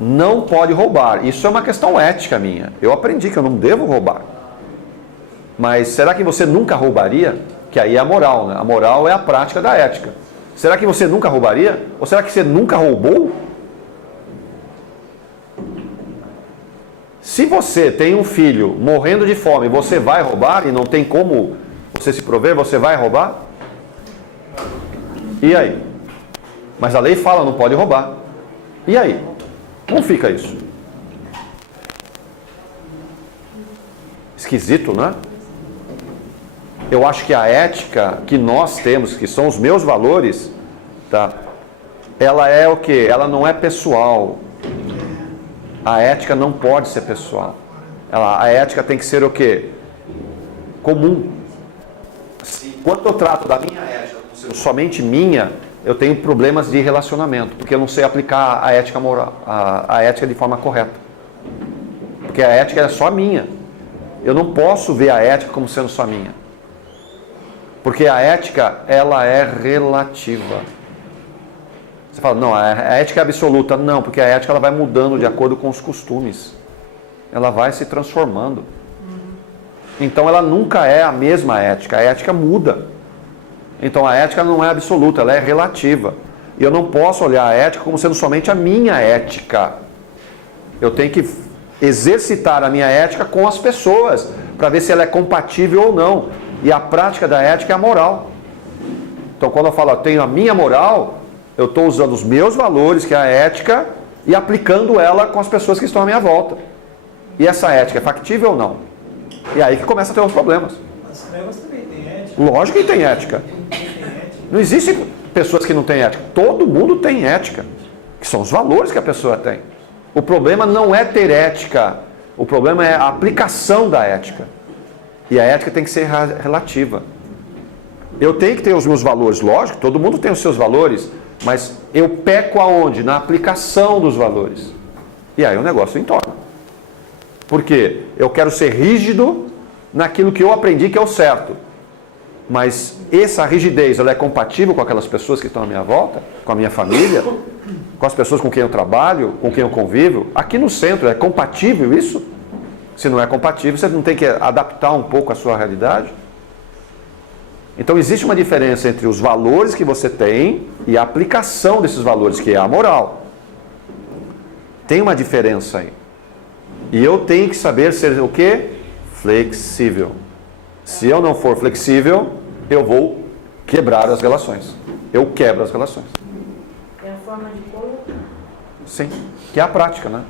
não pode roubar. Isso é uma questão ética minha. Eu aprendi que eu não devo roubar. Mas será que você nunca roubaria? Que aí é a moral, né? A moral é a prática da ética. Será que você nunca roubaria? Ou será que você nunca roubou? Se você tem um filho morrendo de fome, você vai roubar e não tem como você se prover, você vai roubar? E aí? Mas a lei fala, não pode roubar. E aí? Como fica isso? Esquisito, né? Eu acho que a ética que nós temos, que são os meus valores, tá? Ela é o quê? Ela não é pessoal. A ética não pode ser pessoal. A ética tem que ser o quê? Comum. Quando eu trato da minha ética como sendo somente minha, eu tenho problemas de relacionamento, porque eu não sei aplicar a ética moral, a ética de forma correta. Porque a ética é só minha. Eu não posso ver a ética como sendo só minha. Porque a ética, ela é relativa. Você fala, não, a ética é absoluta. Não, porque a ética ela vai mudando de acordo com os costumes. Ela vai se transformando. Então ela nunca é a mesma ética. A ética muda. Então a ética não é absoluta, ela é relativa. E eu não posso olhar a ética como sendo somente a minha ética. Eu tenho que exercitar a minha ética com as pessoas, para ver se ela é compatível ou não. E a prática da ética é a moral. Então quando eu falo, eu tenho a minha moral, eu estou usando os meus valores, que é a ética, e aplicando ela com as pessoas que estão à minha volta. E essa ética é factível ou não? E aí que começa a ter os problemas. As trevas também têm ética. Lógico que tem ética. Não existe pessoas que não têm ética. Todo mundo tem ética. Que são os valores que a pessoa tem. O problema não é ter ética. O problema é a aplicação da ética. E a ética tem que ser relativa. Eu tenho que ter os meus valores, lógico, todo mundo tem os seus valores, mas eu peco aonde? Na aplicação dos valores. E aí o negócio entorna. Por quê? Eu quero ser rígido naquilo que eu aprendi que é o certo. Mas essa rigidez, ela é compatível com aquelas pessoas que estão à minha volta? Com a minha família? Com as pessoas com quem eu trabalho? Com quem eu convivo? Aqui no centro, é compatível isso? Se não é compatível, você não tem que adaptar um pouco a sua realidade? Então existe uma diferença entre os valores que você tem e a aplicação desses valores, que é a moral. Tem uma diferença aí. E eu tenho que saber ser o quê? Flexível. Se eu não for flexível, eu vou quebrar as relações. Eu quebro as relações. É a forma de colocar. Sim, que é a prática, né?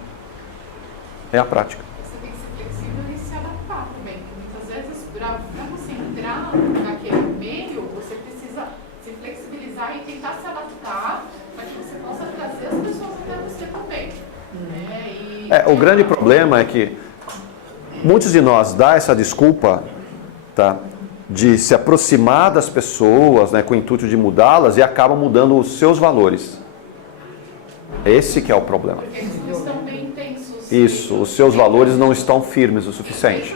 É a prática. Você tem que ser flexível e se adaptar também. Muitas vezes, para você entrar naquele meio, você precisa se flexibilizar e tentar se adaptar para que você possa trazer as pessoas até você também. O grande problema é que muitos de nós dá essa desculpa, tá, de se aproximar das pessoas, né, com o intuito de mudá-las e acabam mudando os seus valores. Esse que é o problema. Porque eles não estão bem intensos. Isso, os seus valores não estão firmes o suficiente.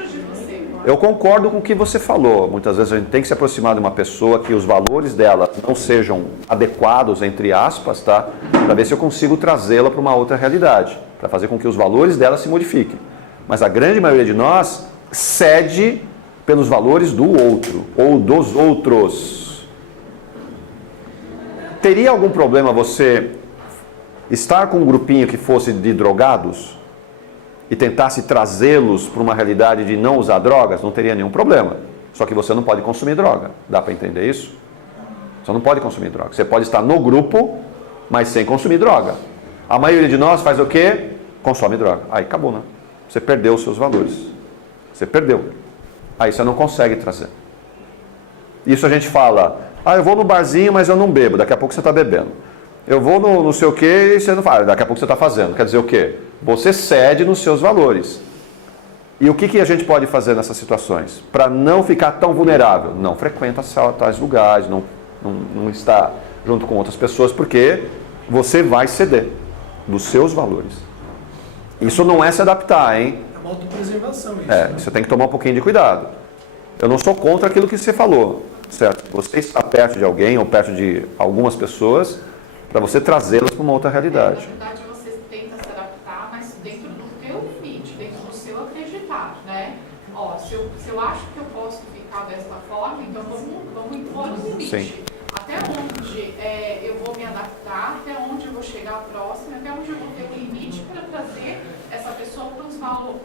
Eu concordo com o que você falou. Muitas vezes a gente tem que se aproximar de uma pessoa que os valores dela não sejam adequados, entre aspas, tá? Para ver se eu consigo trazê-la para uma outra realidade, para fazer com que os valores dela se modifiquem. Mas a grande maioria de nós cede pelos valores do outro ou dos outros. Teria algum problema você Estar com um grupinho que fosse de drogados e tentasse trazê-los para uma realidade de não usar drogas, não teria nenhum problema. Só que você não pode consumir droga. Dá para entender isso? Você não pode consumir droga. Você pode estar no grupo, mas sem consumir droga. A maioria de nós faz o quê? Consome droga. Aí acabou, né? Você perdeu os seus valores. Você perdeu. Aí você não consegue trazer. Isso a gente fala, eu vou no barzinho, mas eu não bebo. Daqui a pouco você está bebendo. Eu vou no não sei o quê e você não faz. Daqui a pouco você está fazendo. Quer dizer o quê? Você cede nos seus valores. E o que a gente pode fazer nessas situações? Para não ficar tão vulnerável. Não frequenta tais lugares, não está junto com outras pessoas, porque você vai ceder dos seus valores. Isso não é se adaptar, hein? É uma autopreservação isso. Você tem que tomar um pouquinho de cuidado. Eu não sou contra aquilo que você falou, certo? Você está perto de alguém ou perto de algumas pessoas para você trazê-las para uma outra realidade. Na verdade, você tenta se adaptar, mas dentro do teu limite, dentro do seu acreditar, né? Se eu acho que eu posso ficar desta forma, então vamos impor um limite. Sim. Até onde eu vou me adaptar, até onde eu vou chegar próximo, até onde eu vou ter um limite para trazer essa pessoa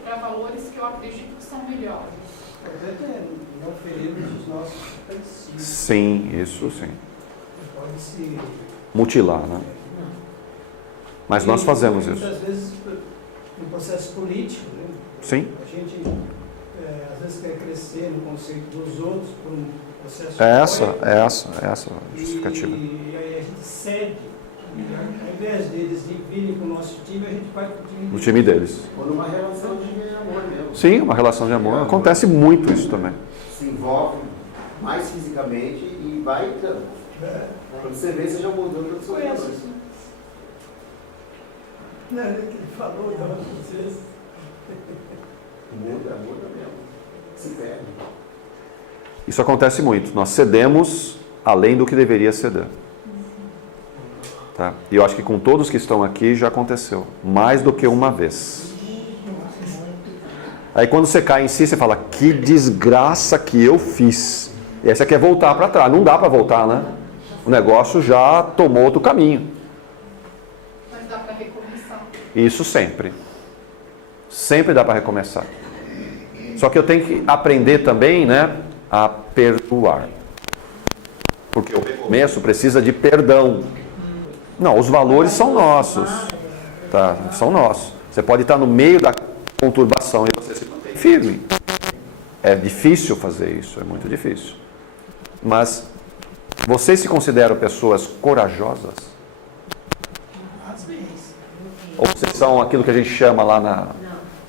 para valores que eu acredito que são melhores. Não ferirmos os nossos princípios. Sim, isso sim. Pode se Mutilar, né? Mas nós fazemos isso. Muitas vezes, no processo político, né? Sim. A gente, às vezes, quer crescer no conceito dos outros por um processo É essa a justificativa. E aí a gente cede. E ao invés deles virem para o nosso time, a gente vai para O time deles. Ou numa relação de amor mesmo. Sim, uma relação de amor. Acontece muito isso também. Se envolve mais fisicamente e vai entrando. Quando você vê, você já mudou para os seus valores. Não, é que ele falou da outra vez. Muda mesmo. Se perde. Isso acontece muito. Nós cedemos além do que deveria ceder. Tá? E eu acho que com todos que estão aqui já aconteceu. Mais do que uma vez. Aí quando você cai em si, você fala, que desgraça que eu fiz. E aí você quer voltar para trás. Não dá para voltar, né? O negócio já tomou outro caminho. Mas dá para recomeçar. Isso sempre. Sempre dá para recomeçar. Só que eu tenho que aprender também, né, a perdoar. Porque o recomeço precisa de perdão. Não, os valores são nossos. Tá? São nossos. Você pode estar no meio da conturbação e você se mantém firme. É difícil fazer isso, é muito difícil. Mas vocês se consideram pessoas corajosas? Às vezes. Ou vocês são aquilo que a gente chama lá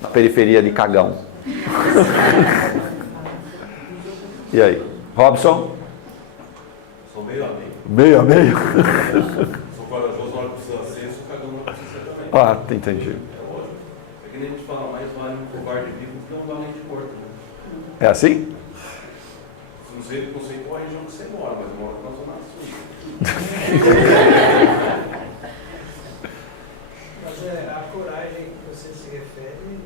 na periferia de cagão? E aí? Robson? Sou meio a meio. Meio a meio? Sou corajoso na hora que precisa ser, sou cagão na hora que precisa ser também. Entendi. É lógico. É que nem a gente fala, mais vale um covarde vivo do que um valente morto. Né? É assim? Não sei qual região que você mora, mas eu moro na Zona Sul. Mas a coragem que você se refere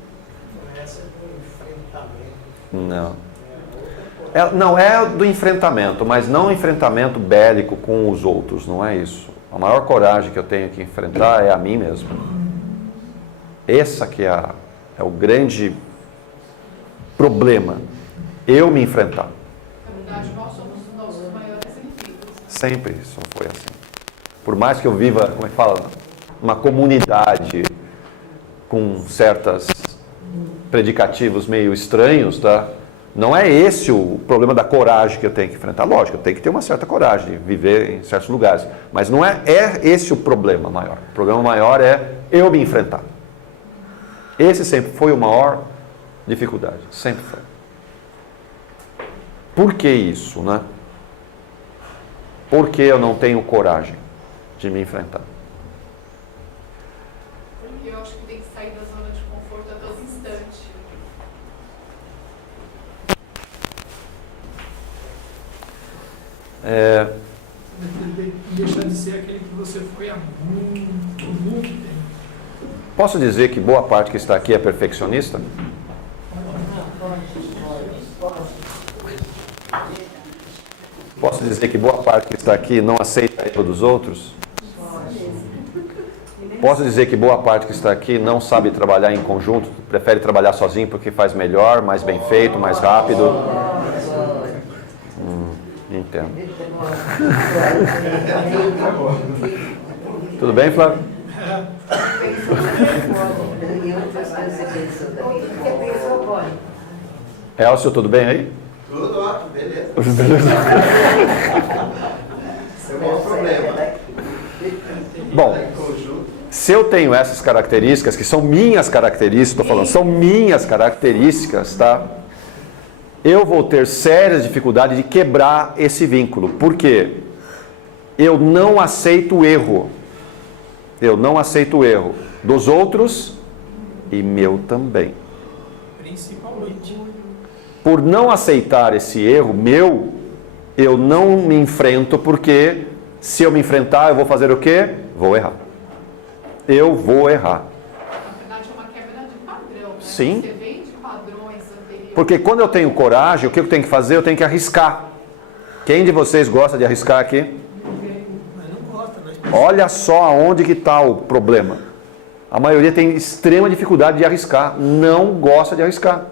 não é essa do enfrentamento. Não. Não é do enfrentamento, mas não o enfrentamento bélico com os outros, não é isso. A maior coragem que eu tenho que enfrentar é a mim mesmo. Essa que é o grande problema. Eu me enfrentar. Na verdade, nós somos os nossos maiores inimigos. Sempre isso foi assim. Por mais que eu viva, como é que fala, uma comunidade com certos predicativos meio estranhos, tá? Não é esse o problema da coragem que eu tenho que enfrentar. Lógico, eu tenho que ter uma certa coragem de viver em certos lugares. Mas não é esse o problema maior. O problema maior é eu me enfrentar. Esse sempre foi a maior dificuldade. Sempre foi. Por que isso, né? Por que eu não tenho coragem de me enfrentar? Porque eu acho que tem que sair da zona de conforto a todo instante. Deixar de ser aquele que você foi há muito tempo. Posso dizer que boa parte que está aqui é perfeccionista? Posso dizer que boa parte que está aqui não aceita a erro dos outros? Posso dizer que boa parte que está aqui não sabe trabalhar em conjunto, prefere trabalhar sozinho porque faz melhor, mais bem feito, mais rápido. Entendo. Tudo bem, Flávio? Elcio, tudo bem aí? Tudo ótimo, beleza. Esse é o maior problema. Bom, se eu tenho essas características, que são minhas características, estou falando, são minhas características, tá? Eu vou ter sérias dificuldades de quebrar esse vínculo. Por quê? Eu não aceito o erro. Eu não aceito o erro dos outros e meu também. Principalmente. Por não aceitar esse erro meu, eu não me enfrento, porque se eu me enfrentar, eu vou fazer o quê? Vou errar. Eu vou errar. Na verdade, é uma quebra de padrão, né? Sim. Você vem de padrões anteriores. Porque quando eu tenho coragem, o que eu tenho que fazer? Eu tenho que arriscar. Quem de vocês gosta de arriscar aqui? Mas não gosta, né? Olha só aonde que está o problema. A maioria tem extrema dificuldade de arriscar. Não gosta de arriscar.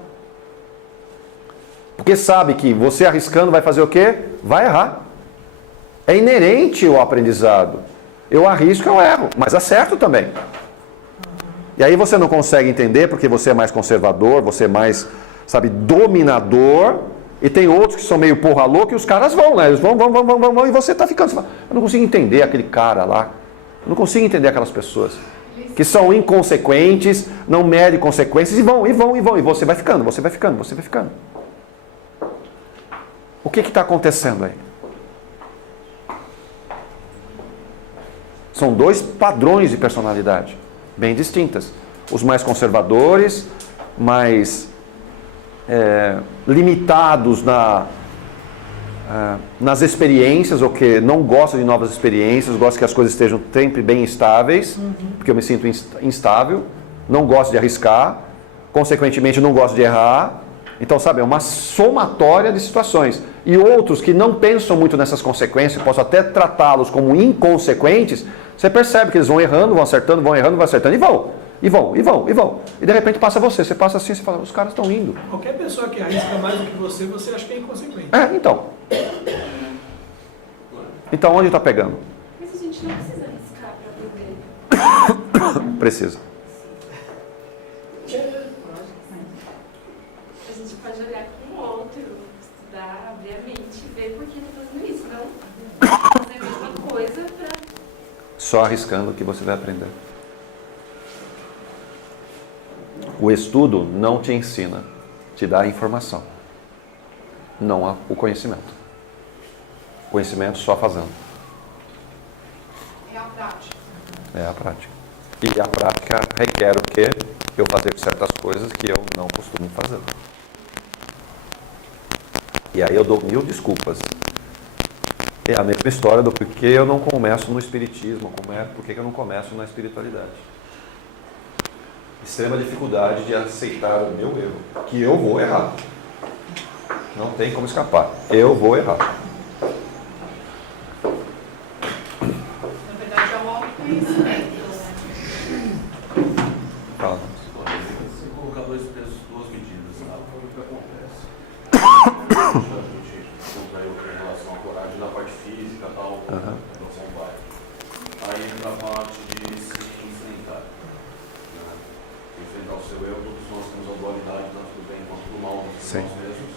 Porque sabe que você arriscando vai fazer o quê? Vai errar. É inerente ao aprendizado. Eu arrisco, eu erro, mas acerto também. E aí você não consegue entender porque você é mais conservador, você é mais, sabe, dominador. E tem outros que são meio porra louca e os caras vão, né? Eles vão, e você está ficando. Você fala, eu não consigo entender aquele cara lá. Eu não consigo entender aquelas pessoas que são inconsequentes, não medem consequências e vão. E você vai ficando. O que está acontecendo aí? São dois padrões de personalidade bem distintas. Os mais conservadores, mais limitados nas experiências, ou que não gostam de novas experiências, gostam que as coisas estejam sempre bem estáveis, porque eu me sinto instável, não gosto de arriscar, consequentemente não gosto de errar. Então, sabe, é uma somatória de situações. E outros que não pensam muito nessas consequências, posso até tratá-los como inconsequentes, você percebe que eles vão errando, vão acertando, e vão. E de repente passa você passa assim, você fala, os caras estão indo. Qualquer pessoa que arrisca mais do que você acha que é inconsequente. Então onde está pegando? Mas a gente não precisa arriscar para aprender. Precisa. A gente pode olhar com o outro, estudar, abrir a mente e ver por que ele está fazendo isso. Não fazer a mesma coisa para... Só arriscando que você vai aprender. O estudo não te ensina, te dá a informação, não o conhecimento. O conhecimento só fazendo. É a prática. É a prática. E a prática requer o quê? Eu fazer certas coisas que eu não costumo fazer. E aí eu dou 1000 desculpas. É a mesma história do porquê eu não começo no espiritismo, porquê eu não começo na espiritualidade. Extrema dificuldade de aceitar o meu erro, que eu vou errar. Não tem como escapar. Eu vou errar. Na verdade, é o autoconhecimento, né? Fala. Você colocar duas medidas, sabe? O que acontece? A gente contraiu em relação à coragem da parte física e tal, relação vai. Aí entra a parte de se enfrentar. Enfrentar o seu eu, todos nós temos a dualidade, tanto do bem quanto do mal, de nós mesmos.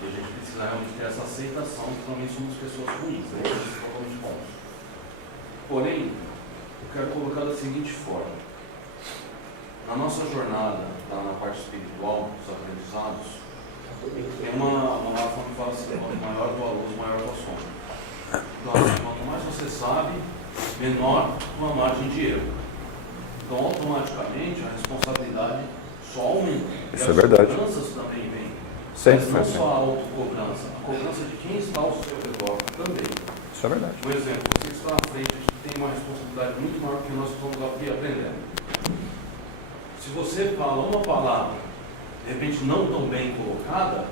E a gente precisa realmente ter essa aceitação que também somos pessoas ruins, aí isso é totalmente bom. Porém, eu quero colocar da seguinte forma. Na nossa jornada, na parte espiritual, dos aprendizados, tem uma forma que fala assim, quanto maior tua luz, maior tua sombra. Então, assim, quanto mais você sabe, menor tua margem de erro. Então, automaticamente, a responsabilidade só aumenta. Isso é verdade. As cobranças também vêm. Sempre Mas foi não assim. só a autocobrança, a cobrança de quem está ao seu redor também. Isso é verdade. Por exemplo, você que está à frente, a gente tem uma responsabilidade muito maior que nós estamos aqui aprendendo. Se você fala uma palavra, de repente não tão bem colocada,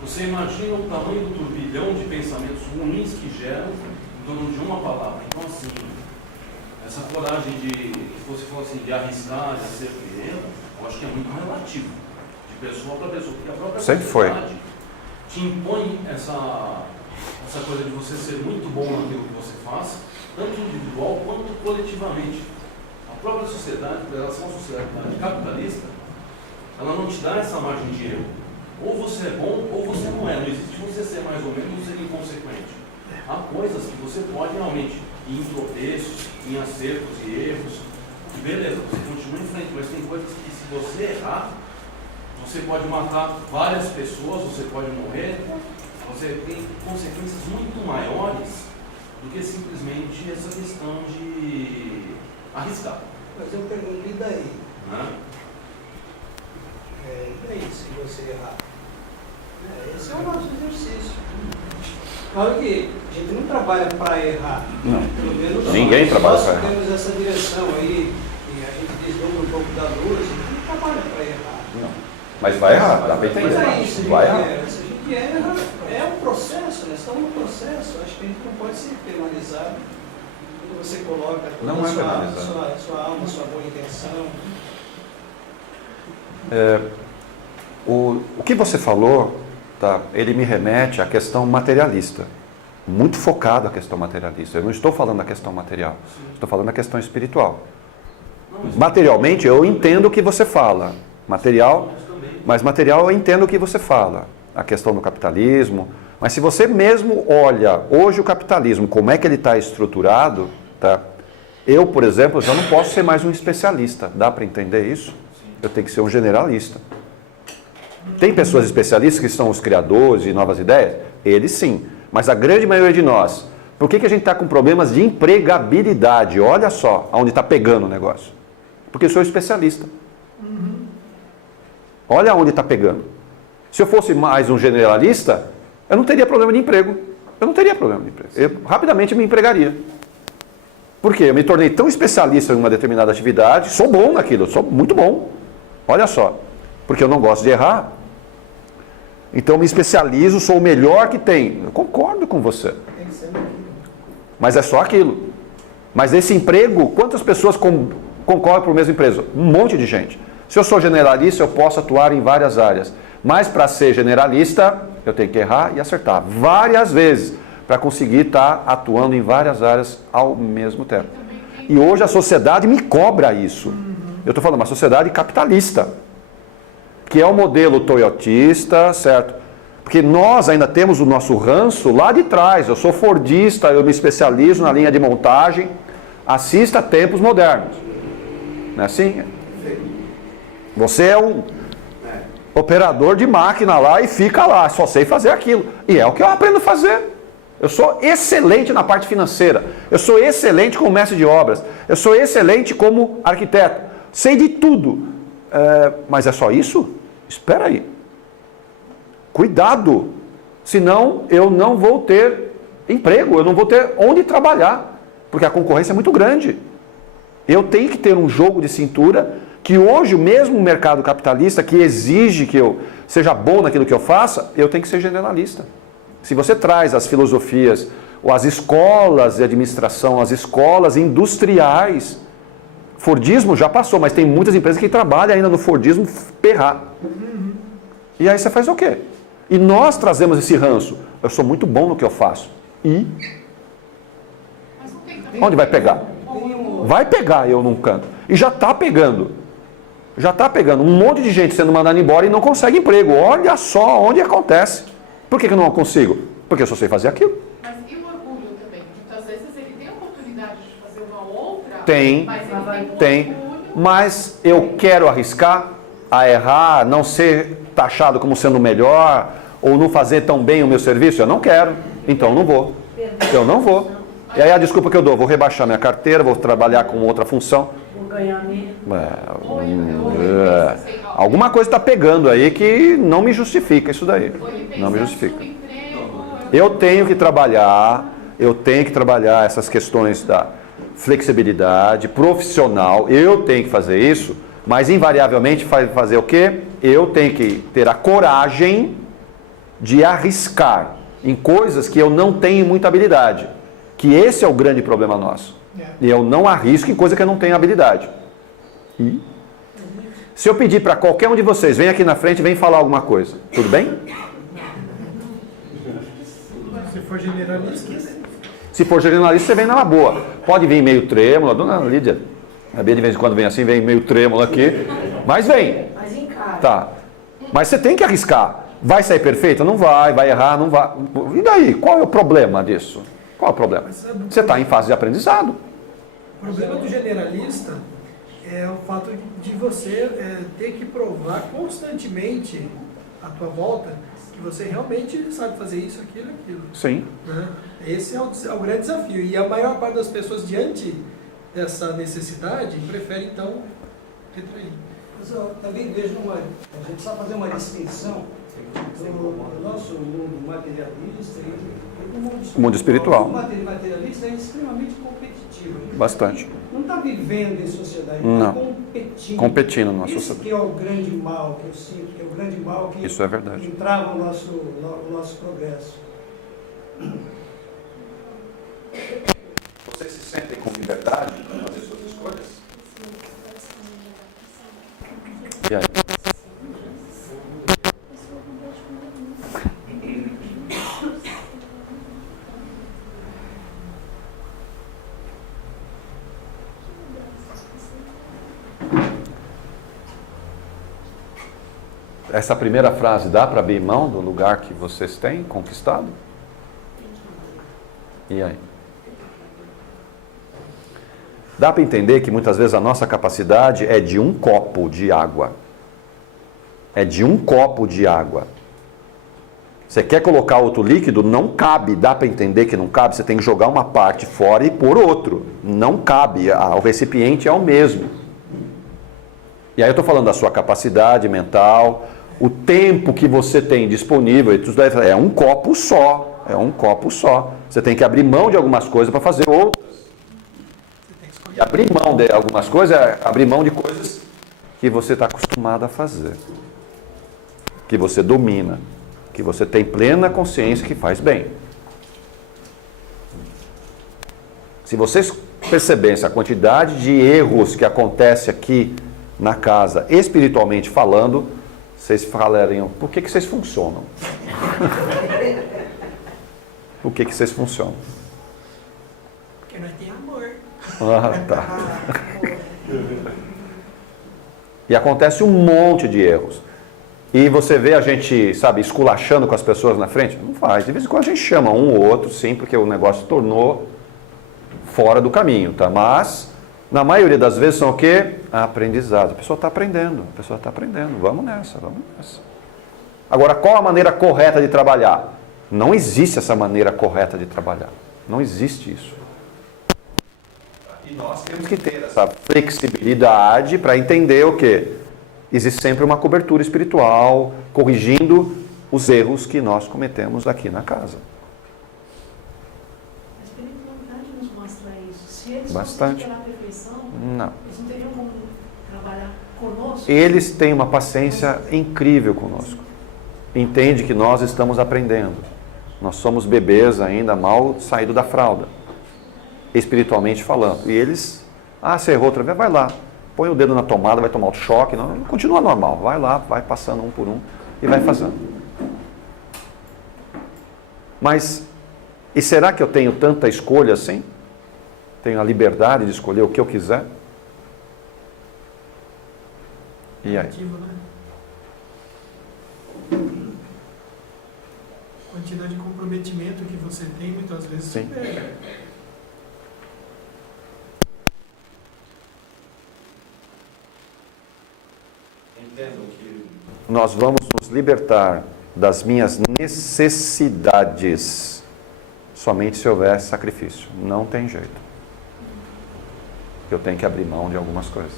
você imagina o tamanho do turbilhão de pensamentos ruins que geram em torno de uma palavra. Então, assim, essa coragem de, se você for assim, de arriscar, de ser erro, eu acho que é muito relativo, de pessoa para pessoa, porque a própria Sempre foi. sociedade te impõe essa coisa de você ser muito bom naquilo que você faz, tanto individual quanto coletivamente. A própria sociedade, em relação à sociedade capitalista, ela não te dá essa margem de erro. Ou você é bom ou você não é. Não existe você ser mais ou menos ou ser inconsequente. Há coisas que você pode realmente ir em tropeços, em acertos e erros, que beleza, você continua em frente, mas tem coisas que se você errar, você pode matar várias pessoas, você pode morrer, você tem consequências muito maiores do que simplesmente essa questão de arriscar. Mas eu pergunto, e daí? Né? E daí se você errar? Esse é o nosso exercício. Claro que a gente não trabalha para errar. Não. Pelo menos Ninguém trabalha para nós errar. temos essa direção aí, e a gente deslumbra um pouco da luz, a gente não trabalha para errar. Não. Mas vai errar, dá para Mas entender. aí, se Vai errar. a gente erra, é um processo, nós estamos no processo. Acho que a gente não pode ser penalizado quando você coloca toda Não é a penalizado. sua alma, sua boa intenção. O que você falou, tá, ele me remete à questão materialista. Muito focado à questão materialista. Eu não estou falando da questão material, estou falando da questão espiritual. Materialmente, eu entendo o que você fala. Mas material, eu entendo o que você fala. A questão do capitalismo. Mas se você mesmo olha hoje o capitalismo, como é que ele está estruturado, tá? Eu, por exemplo, já não posso ser mais um especialista. Dá para entender isso? Eu tenho que ser um generalista. Tem pessoas especialistas que são os criadores de novas ideias? Eles sim. Mas a grande maioria de nós, por que a gente está com problemas de empregabilidade? Olha só aonde está pegando o negócio. Porque eu sou especialista. Olha onde está pegando. Se eu fosse mais um generalista, eu não teria problema de emprego. Eu não teria problema de emprego. Eu rapidamente me empregaria. Por quê? Eu me tornei tão especialista em uma determinada atividade, sou bom naquilo, sou muito bom. Olha só. Porque eu não gosto de errar. Então eu me especializo, sou o melhor que tem. Eu concordo com você. Mas é só aquilo. Mas esse emprego, quantas pessoas concorrem para o mesmo emprego? Um monte de gente. Se eu sou generalista, eu posso atuar em várias áreas. Mas para ser generalista, eu tenho que errar e acertar várias vezes para conseguir estar atuando em várias áreas ao mesmo tempo. E hoje a sociedade me cobra isso. Eu estou falando uma sociedade capitalista, que é o modelo toyotista, certo? Porque nós ainda temos o nosso ranço lá de trás. Eu sou fordista, eu me especializo na linha de montagem. Assista a Tempos Modernos. Não é assim? Você é um operador de máquina lá e fica lá, só sei fazer aquilo. E é o que eu aprendo a fazer. Eu sou excelente na parte financeira. Eu sou excelente como mestre de obras. Eu sou excelente como arquiteto. Sei de tudo. Mas é só isso? Espera aí. Cuidado. Senão eu não vou ter emprego, eu não vou ter onde trabalhar. Porque a concorrência é muito grande. Eu tenho que ter um jogo de cintura que hoje, mesmo o mercado capitalista, que exige que eu seja bom naquilo que eu faça, eu tenho que ser generalista. Se você traz as filosofias, ou as escolas de administração, as escolas industriais, Fordismo já passou, mas tem muitas empresas que trabalham ainda no Fordismo perrar. E aí você faz o quê? E nós trazemos esse ranço. Eu sou muito bom no que eu faço. E? Onde vai pegar? Vai pegar, eu não canto. E já está pegando. Já está pegando. Um monte de gente sendo mandada embora e não consegue emprego. Olha só onde acontece. Por que eu não consigo? Porque eu só sei fazer aquilo. Mas e o orgulho também? Muitas vezes ele tem a oportunidade de fazer uma outra, Tem, mas ele tem. orgulho. Mas eu quero arriscar a errar, não ser taxado como sendo melhor, ou não fazer tão bem o meu serviço? Eu não quero. Então eu não vou. Eu não vou. E aí a desculpa que eu dou, vou rebaixar minha carteira, vou trabalhar com outra função. Vou ganhar menos. Alguma coisa está pegando aí que não me justifica isso daí. Não me justifica. Eu tenho que trabalhar essas questões da flexibilidade profissional, eu tenho que fazer isso, mas invariavelmente fazer o quê? Eu tenho que ter a coragem de arriscar em coisas que eu não tenho muita habilidade. Que esse é o grande problema nosso. E eu não arrisco em coisa que eu não tenho habilidade. E se eu pedir para qualquer um de vocês, vem aqui na frente e vem falar alguma coisa, tudo bem? Se for generalista. Se for generalista, você vem na boa. Pode vir meio trêmulo, a dona Lídia, a Bia de vez em quando vem assim, vem meio trêmulo aqui, mas vem. Mas encara. Tá. Mas você tem que arriscar. Vai sair perfeito? Não vai. Vai errar? Não vai. E daí? Qual é o problema disso? Qual é o problema? Você está em fase de aprendizado. O problema do generalista é o fato de você ter que provar constantemente à tua volta que você realmente sabe fazer isso, aquilo. Sim. Né? Esse é o grande desafio. E a maior parte das pessoas, diante dessa necessidade, prefere então retrair. Mas eu também vejo a gente precisa fazer uma distinção do nosso mundo materialista e do mundo espiritual. O mundo materialista é extremamente competitivo. Bastante. Não está vivendo em sociedade, não. Está competindo. Competindo na Isso sociedade. que é o grande mal que eu sinto, que é o grande mal que Isso é verdade. entrava no nosso progresso. Vocês se sentem com liberdade para fazer suas escolhas? E aí? Essa primeira frase dá para abrir mão do lugar que vocês têm conquistado? E aí? Dá para entender que muitas vezes a nossa capacidade é de um copo de água. É de um copo de água. Você quer colocar outro líquido? Não cabe. Dá para entender que não cabe? Você tem que jogar uma parte fora e pôr outro. Não cabe. O recipiente é o mesmo. E aí eu estou falando da sua capacidade mental, o tempo que você tem disponível. É um copo só. É um copo só. Você tem que abrir mão de algumas coisas para fazer outras. E abrir mão de algumas coisas é abrir mão de coisas que você está acostumado a fazer. Que você domina. Que você tem plena consciência que faz bem. Se vocês percebessem a quantidade de erros que acontece aqui na casa, espiritualmente falando, vocês falariam, por que vocês funcionam? Por que vocês funcionam? Porque nós temos amor. Ah, tá. E acontece um monte de erros. E você vê a gente, sabe, esculachando com as pessoas na frente? Não faz. De vez em quando a gente chama um ou outro, sim, porque o negócio tornou fora do caminho, tá? Mas, na maioria das vezes, são o quê? Aprendizado. A pessoa está aprendendo, Vamos nessa. Agora, qual a maneira correta de trabalhar? Não existe essa maneira correta de trabalhar. Não existe isso. E nós temos que ter essa flexibilidade para entender o quê? Existe sempre uma cobertura espiritual, corrigindo os erros que nós cometemos aqui na casa. A espiritualidade nos mostra isso. Se eles Bastante. fossem pela perfeição, Não. eles não teriam como trabalhar conosco. Eles têm uma paciência incrível conosco. Entende que nós estamos aprendendo. Nós somos bebês ainda, mal saído da fralda. Espiritualmente falando. E eles, você errou outra vez, vai lá. Põe o dedo na tomada, vai tomar o choque. Não, continua normal. Vai lá, vai passando um por um e vai fazendo. Mas, e será que eu tenho tanta escolha assim? Tenho a liberdade de escolher o que eu quiser? E aí? A quantidade de comprometimento que você tem, muitas vezes, Sim. Entendo que Nós vamos nos libertar das minhas necessidades somente se houver sacrifício. Não tem jeito. Eu tenho que abrir mão de algumas coisas.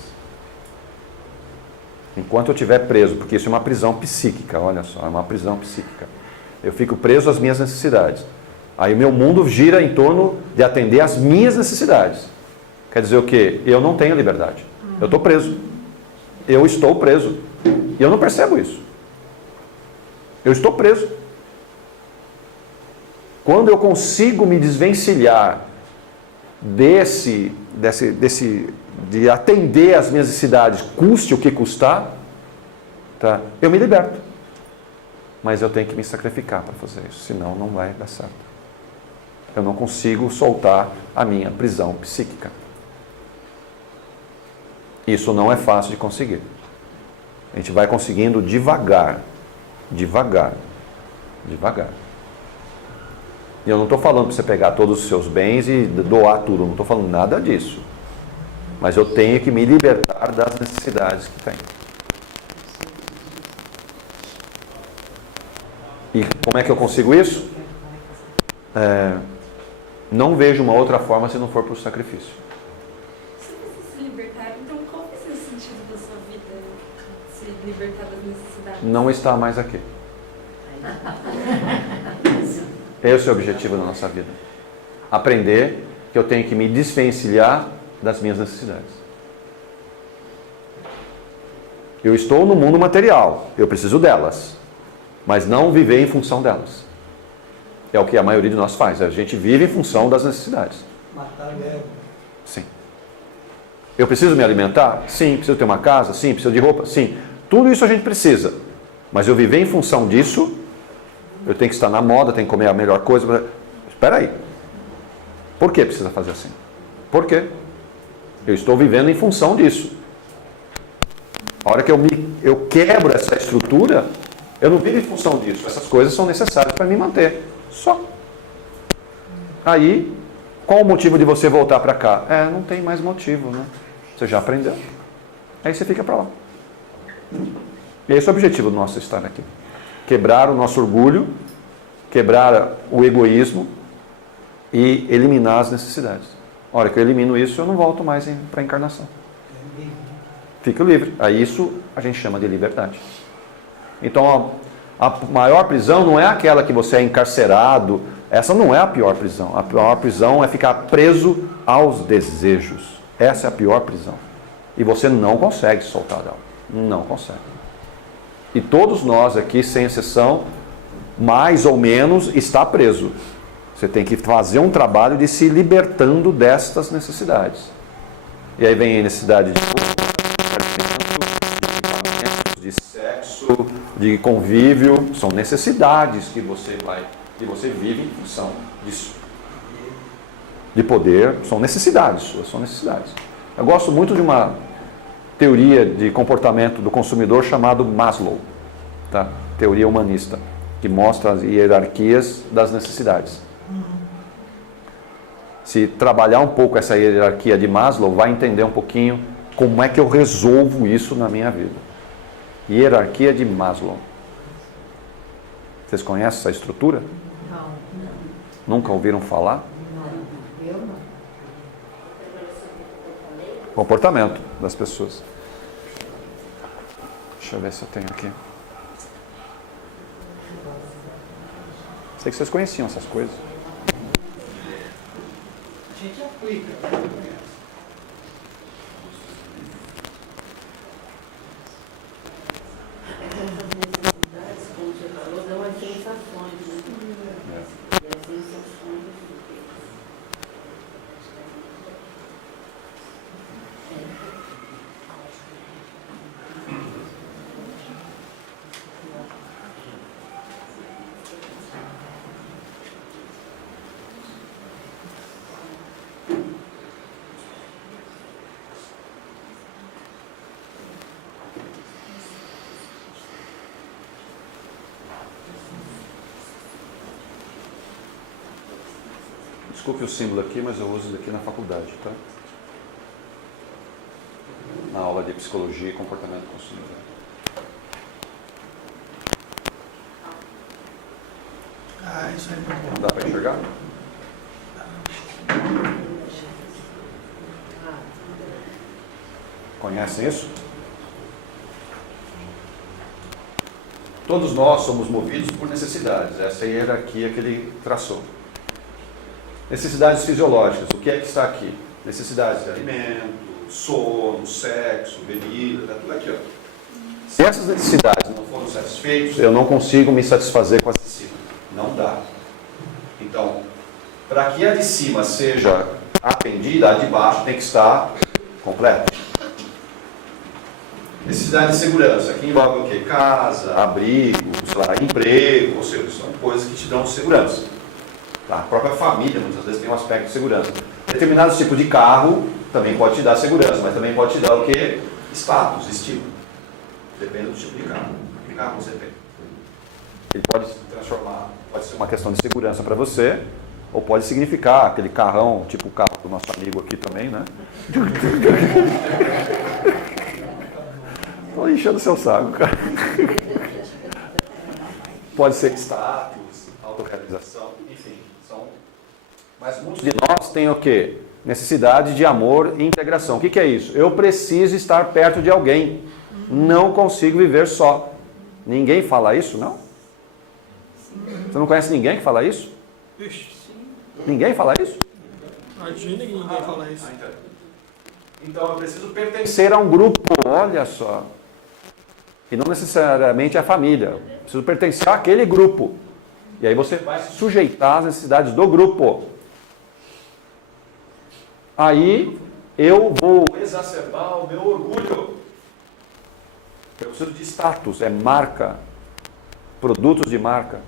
Enquanto eu estiver preso, porque isso é uma prisão psíquica, olha só, é uma prisão psíquica. Eu fico preso às minhas necessidades. Aí o meu mundo gira em torno de atender às minhas necessidades. Quer dizer o quê? Eu não tenho liberdade. Eu estou preso. Eu estou preso. E eu não percebo isso. Eu estou preso. Quando eu consigo me desvencilhar de atender às minhas necessidades, custe o que custar, tá? Eu me liberto. Mas eu tenho que me sacrificar para fazer isso, senão não vai dar certo. Eu não consigo soltar a minha prisão psíquica. Isso não é fácil de conseguir. A gente vai conseguindo devagar. Devagar. Devagar. E eu não estou falando para você pegar todos os seus bens e doar tudo. Eu não estou falando nada disso. Mas eu tenho que me libertar das necessidades que tenho. E como é que eu consigo isso? Não vejo uma outra forma se não for por sacrifício. Se você se libertar, então qual vai ser o sentido da sua vida? Se libertar das necessidades? Não está mais aqui. Esse é o objetivo da nossa vida. Aprender que eu tenho que me desvencilhar das minhas necessidades. Eu estou no mundo material, eu preciso delas, mas não viver em função delas. É o que a maioria de nós faz, a gente vive em função das necessidades. Matar o ego. Sim. Eu preciso me alimentar? Sim. Preciso ter uma casa? Sim. Preciso de roupa? Sim. Tudo isso a gente precisa. Mas eu viver em função disso, eu tenho que estar na moda, tenho que comer a melhor coisa. Espera aí. Por que precisa fazer assim? Por quê? Eu estou vivendo em função disso. A hora que eu quebro essa estrutura, eu não vivo em função disso. Essas coisas são necessárias para me manter. Só. Aí, qual o motivo de você voltar para cá? Não tem mais motivo, né? Você já aprendeu. Aí você fica para lá. E esse é o objetivo do nosso estar aqui. Quebrar o nosso orgulho, quebrar o egoísmo e eliminar as necessidades. A hora que eu elimino isso, eu não volto mais para a encarnação. Fico livre. Aí isso a gente chama de liberdade. Então, a maior prisão não é aquela que você é encarcerado. Essa não é a pior prisão. A pior prisão é ficar preso aos desejos. Essa é a pior prisão. E você não consegue soltar dela. Não consegue. E todos nós aqui, sem exceção, mais ou menos, está preso. Você tem que fazer um trabalho de se libertando destas necessidades. E aí vem a necessidade de sexo, de convívio, são necessidades que você vive em função disso. De poder, são necessidades suas, são necessidades. Eu gosto muito de uma teoria de comportamento do consumidor chamado Maslow, tá? Teoria humanista, que mostra as hierarquias das necessidades. Se trabalhar um pouco essa hierarquia de Maslow, vai entender um pouquinho como é que eu resolvo isso na minha vida. Hierarquia de Maslow. Vocês conhecem essa estrutura? Não. Nunca ouviram falar? Não. Eu não. Comportamento das pessoas. Deixa eu ver se eu tenho aqui. Sei que vocês conheciam essas coisas. A gente aplica. Essas necessidades, como você falou, dão as sensações, né? E as sensações. Desculpe o símbolo aqui, mas eu uso isso aqui na faculdade, tá? Na aula de psicologia e comportamento do consumidor. Isso aí é muito bom. Dá para enxergar? Conhecem isso? Todos nós somos movidos por necessidades. Essa é a hierarquia que ele traçou. Necessidades fisiológicas. O que é que está aqui? Necessidades de alimento, sono, sexo, bebida, está tudo aqui, ó. Se essas necessidades não foram satisfeitas, eu não consigo me satisfazer com as de cima. Não dá. Então, para que a de cima seja atendida, a de baixo tem que estar completa. Necessidade de segurança, que envolve o quê? Casa, abrigo, sei lá, emprego, ou seja, são coisas que te dão segurança. Tá? A própria família muitas vezes tem um aspecto de segurança. Determinados tipos de carro também pode te dar segurança, mas também pode te dar o quê? Status, estilo. Depende do tipo de carro. Que carro você tem. Ele pode se transformar, pode ser uma questão de segurança para você, ou pode significar aquele carrão, tipo o carro do nosso amigo aqui também, né? Estou enchendo o seu saco, cara. Pode ser status, autorrealização, enfim. Mas muitos de nós têm o quê? Necessidade de amor e integração. O que é isso? Eu preciso estar perto de alguém. Não consigo viver só. Ninguém fala isso, não? Você não conhece ninguém que fala isso? Ninguém fala isso? Imagina que ninguém fala isso. Então eu preciso pertencer a um grupo, olha só. E não necessariamente a família. Eu preciso pertencer àquele grupo. E aí você vai se sujeitar às necessidades do grupo. Aí eu vou exacerbar o meu orgulho. Eu preciso de status, é marca. Produtos de marca.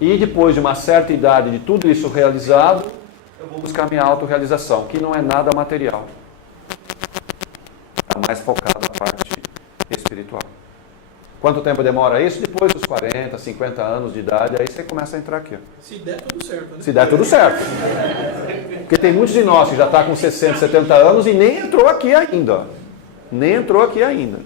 E depois de uma certa idade de tudo isso realizado, eu vou buscar minha autorrealização, que não é nada material. É mais focado na parte espiritual. Quanto tempo demora isso? Depois dos 40, 50 anos de idade, aí você começa a entrar aqui. Se der tudo certo, né? Se der tudo certo. Porque tem muitos de nós que já está com 60, 70 anos e nem entrou aqui ainda. Nem entrou aqui ainda.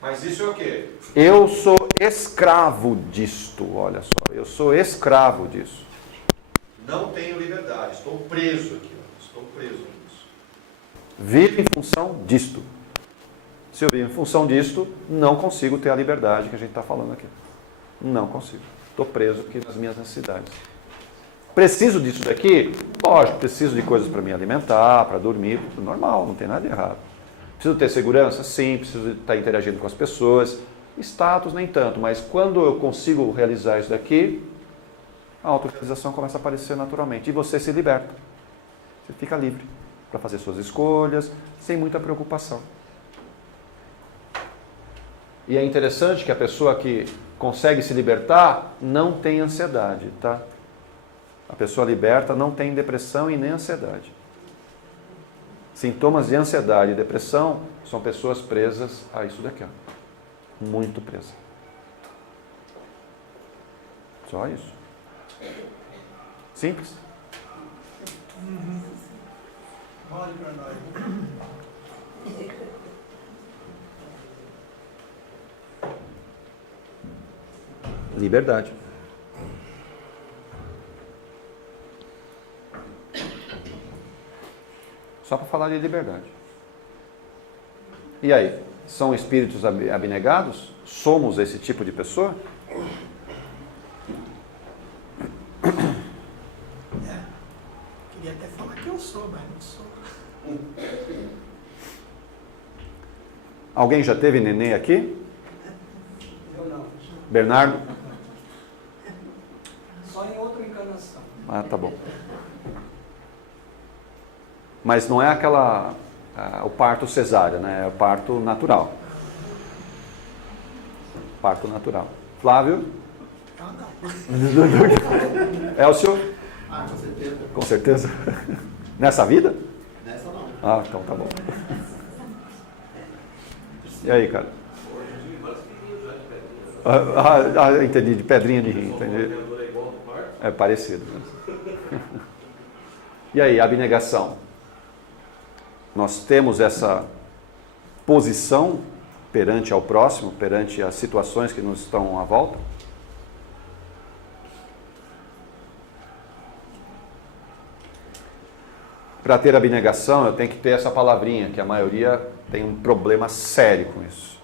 Mas isso é o quê? Eu sou escravo disto, olha só. Eu sou escravo disso. Não tenho liberdade, estou preso aqui. Estou preso nisso. Vivo em função disto. Se eu vivo em função disto, não consigo ter a liberdade que a gente está falando aqui. Não consigo. Estou preso aqui nas minhas necessidades. Preciso disso daqui? Lógico, preciso de coisas para me alimentar, para dormir, tudo normal, não tem nada de errado. Preciso ter segurança? Sim, preciso estar interagindo com as pessoas. Status nem tanto, mas quando eu consigo realizar isso daqui, a autorrealização começa a aparecer naturalmente e você se liberta. Você fica livre para fazer suas escolhas, sem muita preocupação. E é interessante que a pessoa que consegue se libertar não tem ansiedade, tá? A pessoa liberta não tem depressão e nem ansiedade. Sintomas de ansiedade e depressão são pessoas presas a isso daqui, ó. Muito presas. Só isso. Simples. Olhe para nós. Liberdade. Só para falar de liberdade. E aí? São espíritos abnegados? Somos esse tipo de pessoa? Queria até falar que eu sou, mas não sou. Alguém já teve neném aqui? Eu não. Bernardo? Só em outra encarnação. Ah, tá bom. Mas não é o parto cesárea, né? É o parto natural. Parto natural. Flávio? Ah, não. Elcio? Ah, com certeza. Com certeza. Nessa vida? Nessa não. Ah, então tá bom. E aí, cara? Entendi, de pedrinha de rim, entendi. É parecido. Né? E aí, abnegação? Nós temos essa posição perante ao próximo, perante as situações que nos estão à volta? Para ter abnegação, eu tenho que ter essa palavrinha, que a maioria tem um problema sério com isso.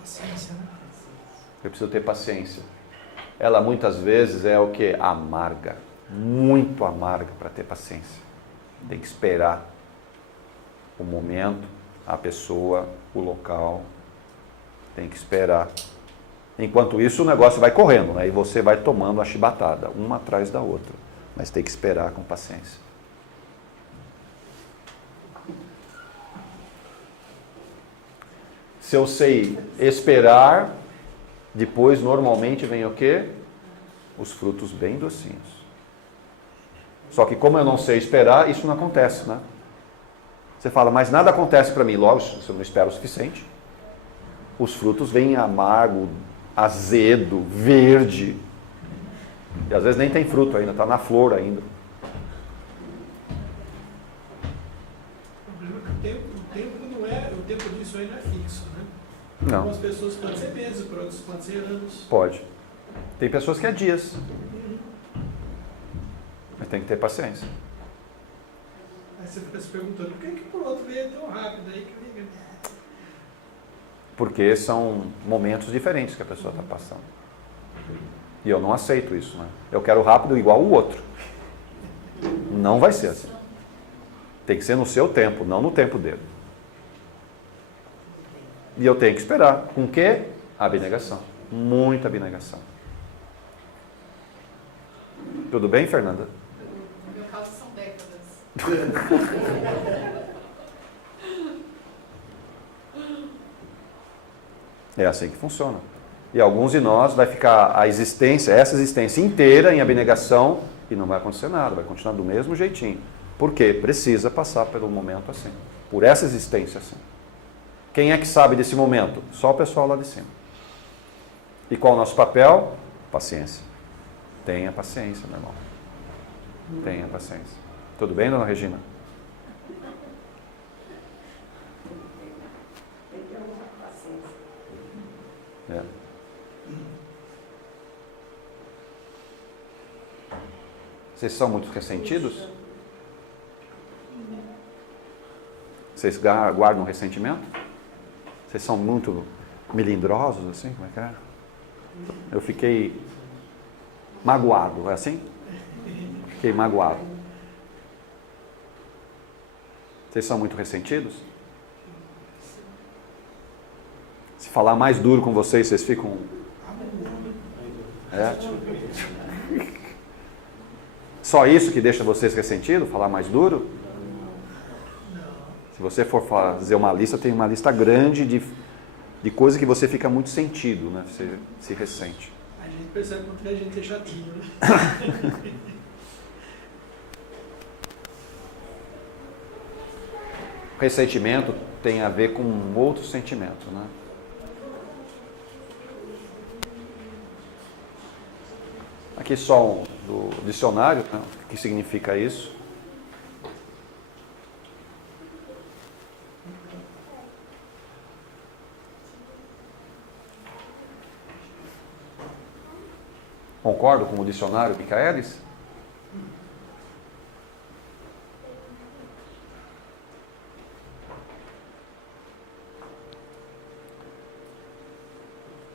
Paciência, né? Eu preciso ter paciência. Ela muitas vezes é o que? Amarga. Muito amarga para ter paciência. Tem que esperar o momento, a pessoa, o local. Tem que esperar. Enquanto isso, o negócio vai correndo, né? E você vai tomando a chibatada, uma atrás da outra. Mas tem que esperar com paciência. Se eu sei esperar, depois normalmente vem o quê? Os frutos bem docinhos. Só que como eu não sei esperar, isso não acontece, né? Você fala, mas nada acontece para mim. Logo, você não espera o suficiente. Os frutos vêm amargo, azedo, verde. E às vezes nem tem fruto ainda, está na flor ainda. O problema é que o tempo não é, o tempo disso aí não é fixo, né? Não. Algumas pessoas podem ser meses, para outras podem ser anos. Pode. Tem pessoas que é dias. Mas tem que ter paciência. Aí você fica se perguntando, por que por outro veio tão rápido aí que liga? Porque são momentos diferentes que a pessoa está passando. E eu não aceito isso, né? Eu quero rápido igual o outro. Não vai ser assim. Tem que ser no seu tempo, não no tempo dele. E eu tenho que esperar. Com o quê? Abnegação. Muita abnegação. Tudo bem, Fernanda? No meu caso são décadas. É assim que funciona. E alguns de nós vai ficar a existência, essa existência inteira em abnegação e não vai acontecer nada, vai continuar do mesmo jeitinho. Por quê? Precisa passar pelo momento assim. Por essa existência assim. Quem é que sabe desse momento? Só o pessoal lá de cima. E qual é o nosso papel? Paciência. Tenha paciência, meu irmão. Tenha paciência. Tudo bem, dona Regina? É. Vocês são muito ressentidos? Vocês guardam ressentimento? Vocês são muito melindrosos, assim? Como é que é? Eu fiquei magoado, é assim? Fiquei magoado. Vocês são muito ressentidos? Se falar mais duro com vocês, vocês ficam... É? Só isso que deixa vocês ressentidos? Falar mais duro? Se você for fazer uma lista, tem uma lista grande de coisas que você fica muito sentido, né? Você se ressente. A gente percebe quanto que a gente é chatinho, né? Ressentimento tem a ver com outro sentimento, né? Aqui só do dicionário, né? O que significa isso? Concordo com o dicionário Michaelis?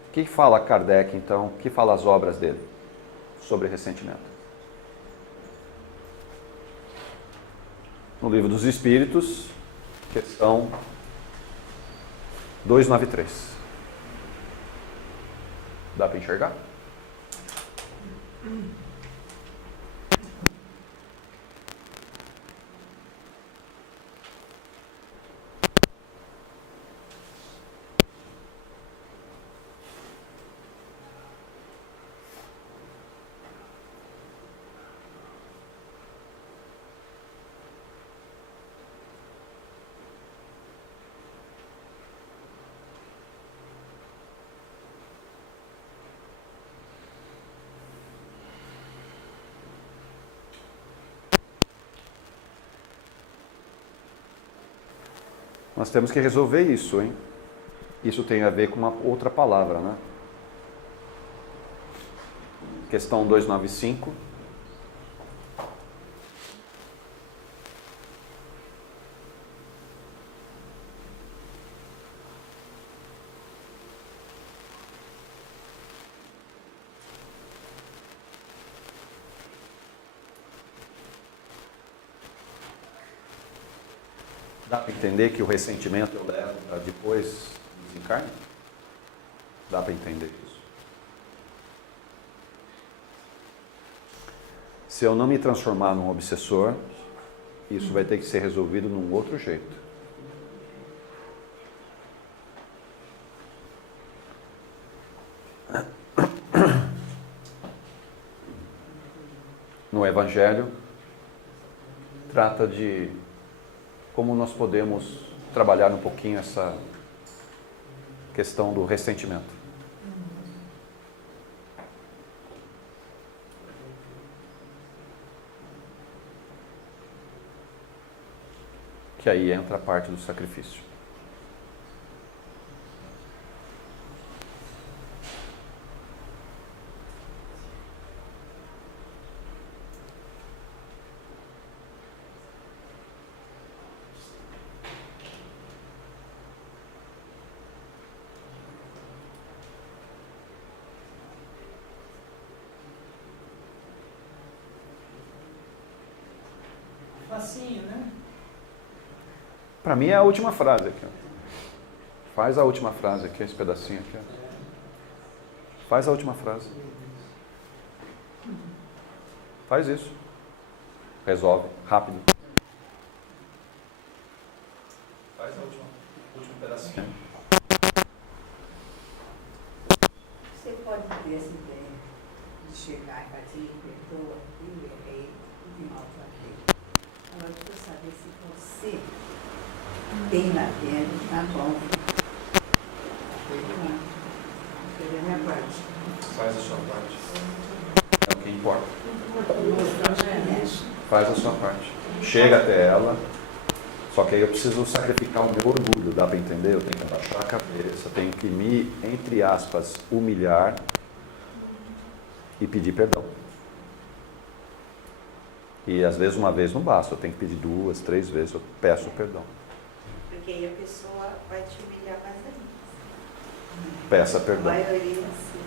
O que fala Kardec, então? O que fala as obras dele sobre ressentimento? No Livro dos Espíritos, questão 293. Dá para enxergar? Nós temos que resolver isso, hein? Isso tem a ver com uma outra palavra, né? Questão 295. Dá para entender que o ressentimento eu levo para depois do desencarne? Dá para entender isso. Se eu não me transformar num obsessor, isso vai ter que ser resolvido num outro jeito. No Evangelho, trata de como nós podemos trabalhar um pouquinho essa questão do ressentimento. Que aí entra a parte do sacrifício. Facinho, né? Para mim é a última frase aqui. Ó. Faz a última frase aqui, esse pedacinho aqui. Ó. Faz a última frase. Faz isso. Resolve, rápido. Faz o último pedacinho. Você pode ter essa ideia de chegar e fazer, perdoa, eu errei, de maltratei. Agora, eu preciso saber se você tem na dentro, na mão, perdoar. Fazer a minha parte. Faz a sua parte. É o que importa. Faz a sua parte. Chega até ela. Só que aí eu preciso sacrificar o meu orgulho, dá para entender? Eu tenho que abaixar a cabeça, tenho que me, entre aspas, humilhar e pedir perdão. E às vezes uma vez não basta, eu tenho que pedir 2, 3 vezes, eu peço perdão. Porque aí a pessoa vai te humilhar mais ainda. Peça A perdão. maioria sim.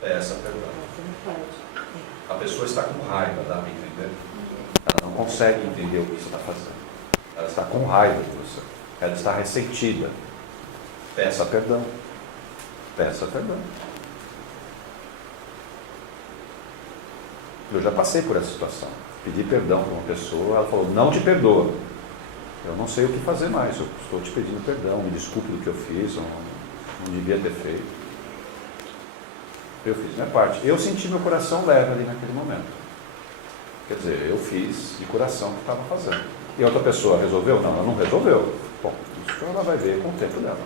Peça perdão. Você não pode. A pessoa está com raiva, dá para entender? Ela não consegue entender o que você está fazendo. Ela está com raiva de você. Ela está ressentida. Peça perdão. Peça perdão. Eu já passei por essa situação. Pedi perdão para uma pessoa, ela falou, não te perdoa. Eu não sei o que fazer mais, eu estou te pedindo perdão, me desculpe do que eu fiz, eu não devia ter feito. Eu fiz minha parte. Eu senti meu coração leve ali naquele momento. Quer dizer, eu fiz de coração o que estava fazendo. E a outra pessoa resolveu? Não, ela não resolveu. Bom, isso ela vai ver com o tempo dela.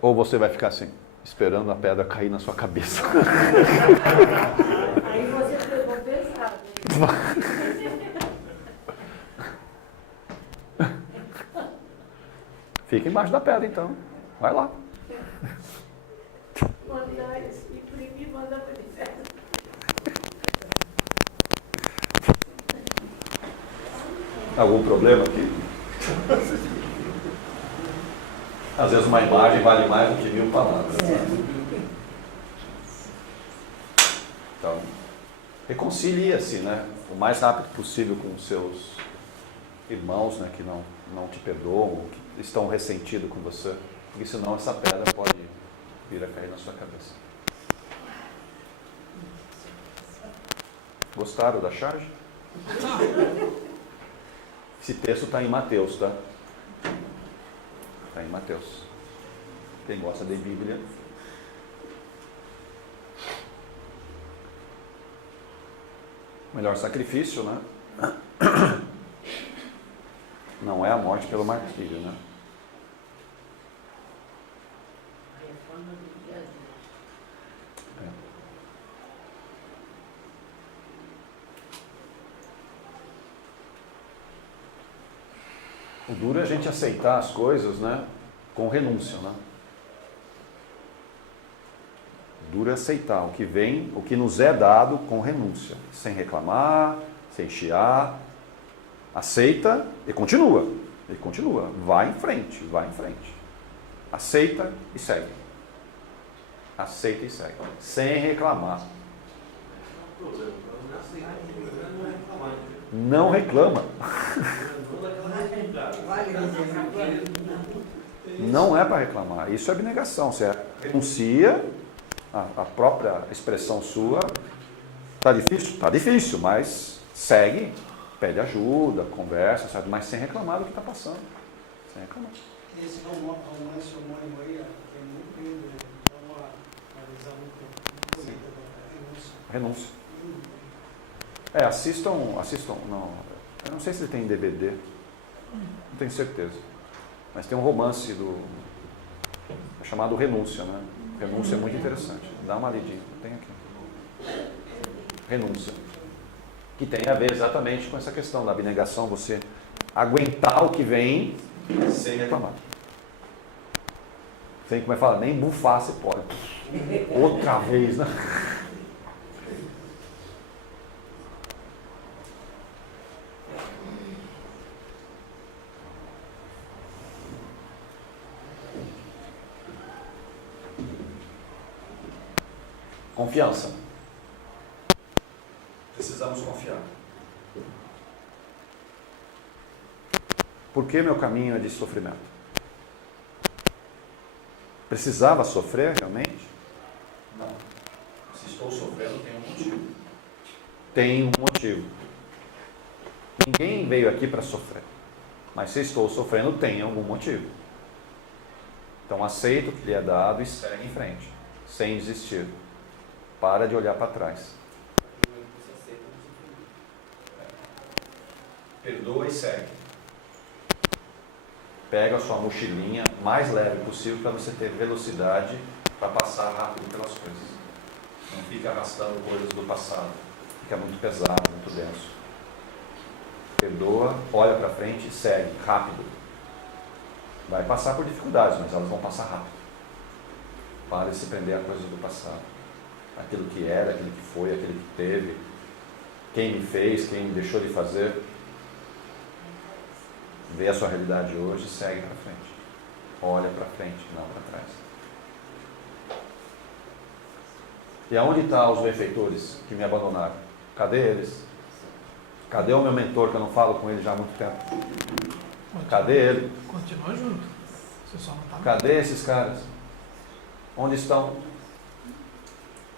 Ou você vai ficar assim, esperando a pedra cair na sua cabeça. Aí você pegou pesado. Fica embaixo da pedra então. Vai lá. Mandar imprimir e mandar para ele. Algum problema aqui? Às vezes uma imagem vale mais do que 1000 palavras. Então, reconcilie-se, né, o mais rápido possível com os seus irmãos, né, que não te perdoam, que estão ressentidos com você, porque senão essa pedra pode vir a cair na sua cabeça. Gostaram da charge? Esse texto está em Mateus, tá? Está em Mateus. Quem gosta de Bíblia. Melhor sacrifício, né? Não é a morte pelo martírio, né? É. O duro é a gente aceitar as coisas, né? Com renúncia, né? O duro é aceitar o que vem, o que nos é dado com renúncia, sem reclamar, sem chiar. Aceita e continua. E continua. Vai em frente, vai em frente. Aceita e segue. Aceita e segue. Sem reclamar. Não reclama. Não é para reclamar. Isso é abnegação. Você renuncia a própria expressão sua. Está difícil? Está difícil, mas segue, pede ajuda, conversa, sabe? Mas sem reclamar do que está passando. Sem reclamar. Esse romance homônimo aí, que é muito lindo, dá uma visão muito bonita da renúncia. Renúncia. Assistam, não, eu não sei se ele tem DVD, não tenho certeza, mas tem um romance chamado Renúncia, né? Renúncia é muito interessante, dá uma lidinha, tem aqui. Renúncia, que tem a ver exatamente com essa questão da abnegação, você aguentar o que vem sem reclamar. Sem, como é que fala, nem bufar você pode. Outra vez, né? Confiança. Precisamos confiar. Por que meu caminho é de sofrimento? Precisava sofrer realmente? Não. Se estou sofrendo, tem um motivo. Tem um motivo. Ninguém veio aqui para sofrer. Mas se estou sofrendo, tem algum motivo. Então aceita o que lhe é dado e segue em frente, sem desistir. Para de olhar para trás. Perdoa e segue. Pega a sua mochilinha mais leve possível para você ter velocidade para passar rápido pelas coisas. Não fica arrastando coisas do passado. Fica muito pesado, muito denso. Perdoa, olha para frente e segue, rápido. Vai passar por dificuldades, mas elas vão passar rápido. Para de se prender a coisas do passado. Aquilo que era, aquilo que foi, aquilo que teve. Quem me fez, quem deixou de fazer. Vê a sua realidade hoje e segue para frente. Olha para frente, não para trás. E aonde estão os benfeitores que me abandonaram? Cadê eles? Cadê o meu mentor que eu não falo com ele já há muito tempo? Cadê ele? Continua junto. Você só não tá. Cadê esses caras? Onde estão?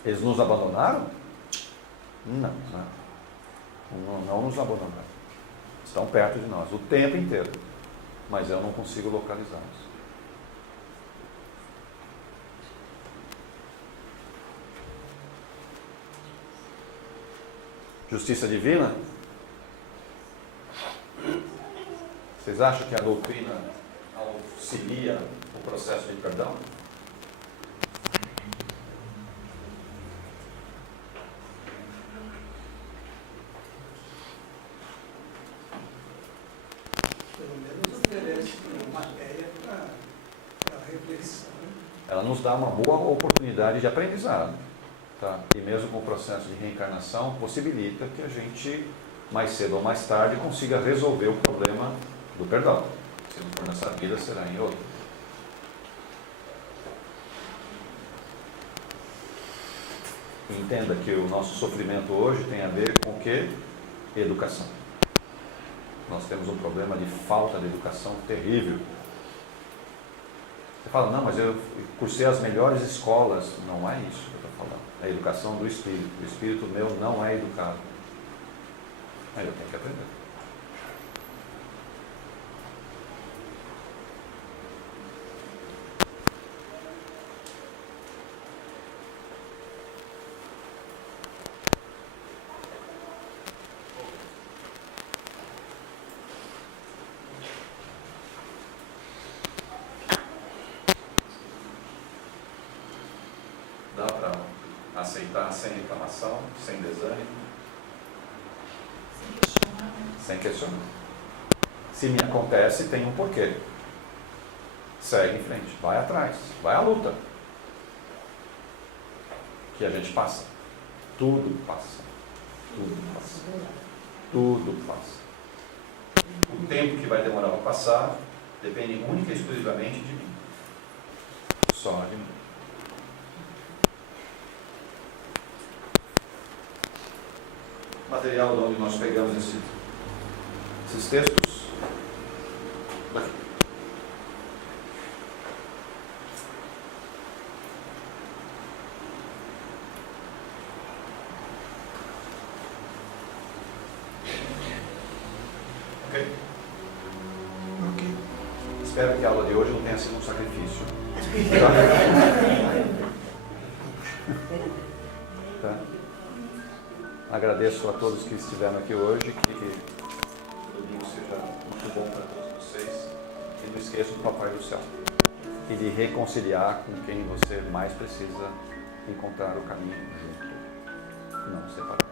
Eles nos abandonaram? Não, não nos abandonaram. Estão perto de nós o tempo inteiro, mas eu não consigo localizá-los. Justiça divina? Vocês acham que a doutrina auxilia o processo de perdão? Ela nos dá uma boa oportunidade de aprendizado. Tá? E mesmo com o processo de reencarnação, possibilita que a gente, mais cedo ou mais tarde, consiga resolver o problema do perdão. Se não for nessa vida, será em outra. Entenda que o nosso sofrimento hoje tem a ver com o quê? Educação. Nós temos um problema de falta de educação terrível. Você fala, não, mas eu cursei as melhores escolas. Não é isso que eu estou falando. É a educação do espírito. O espírito meu não é educado. Aí eu tenho que aprender. Dá para aceitar sem reclamação, sem desânimo, sem questionar. Se me acontece, tem um porquê. Segue em frente, vai atrás, vai à luta. Que a gente passa. Tudo passa. Tudo passa. Tudo passa. O tempo que vai demorar para passar depende única e exclusivamente de mim. Só de mim. Material de onde nós pegamos esses textos. Daqui. espero que a aula de hoje não tenha sido um sacrifício. Tá? Agradeço a todos que estiveram aqui hoje, que o domingo seja muito bom para todos vocês. E não esqueçam do Papai do Céu. E de reconciliar com quem você mais precisa encontrar o caminho junto, não separado.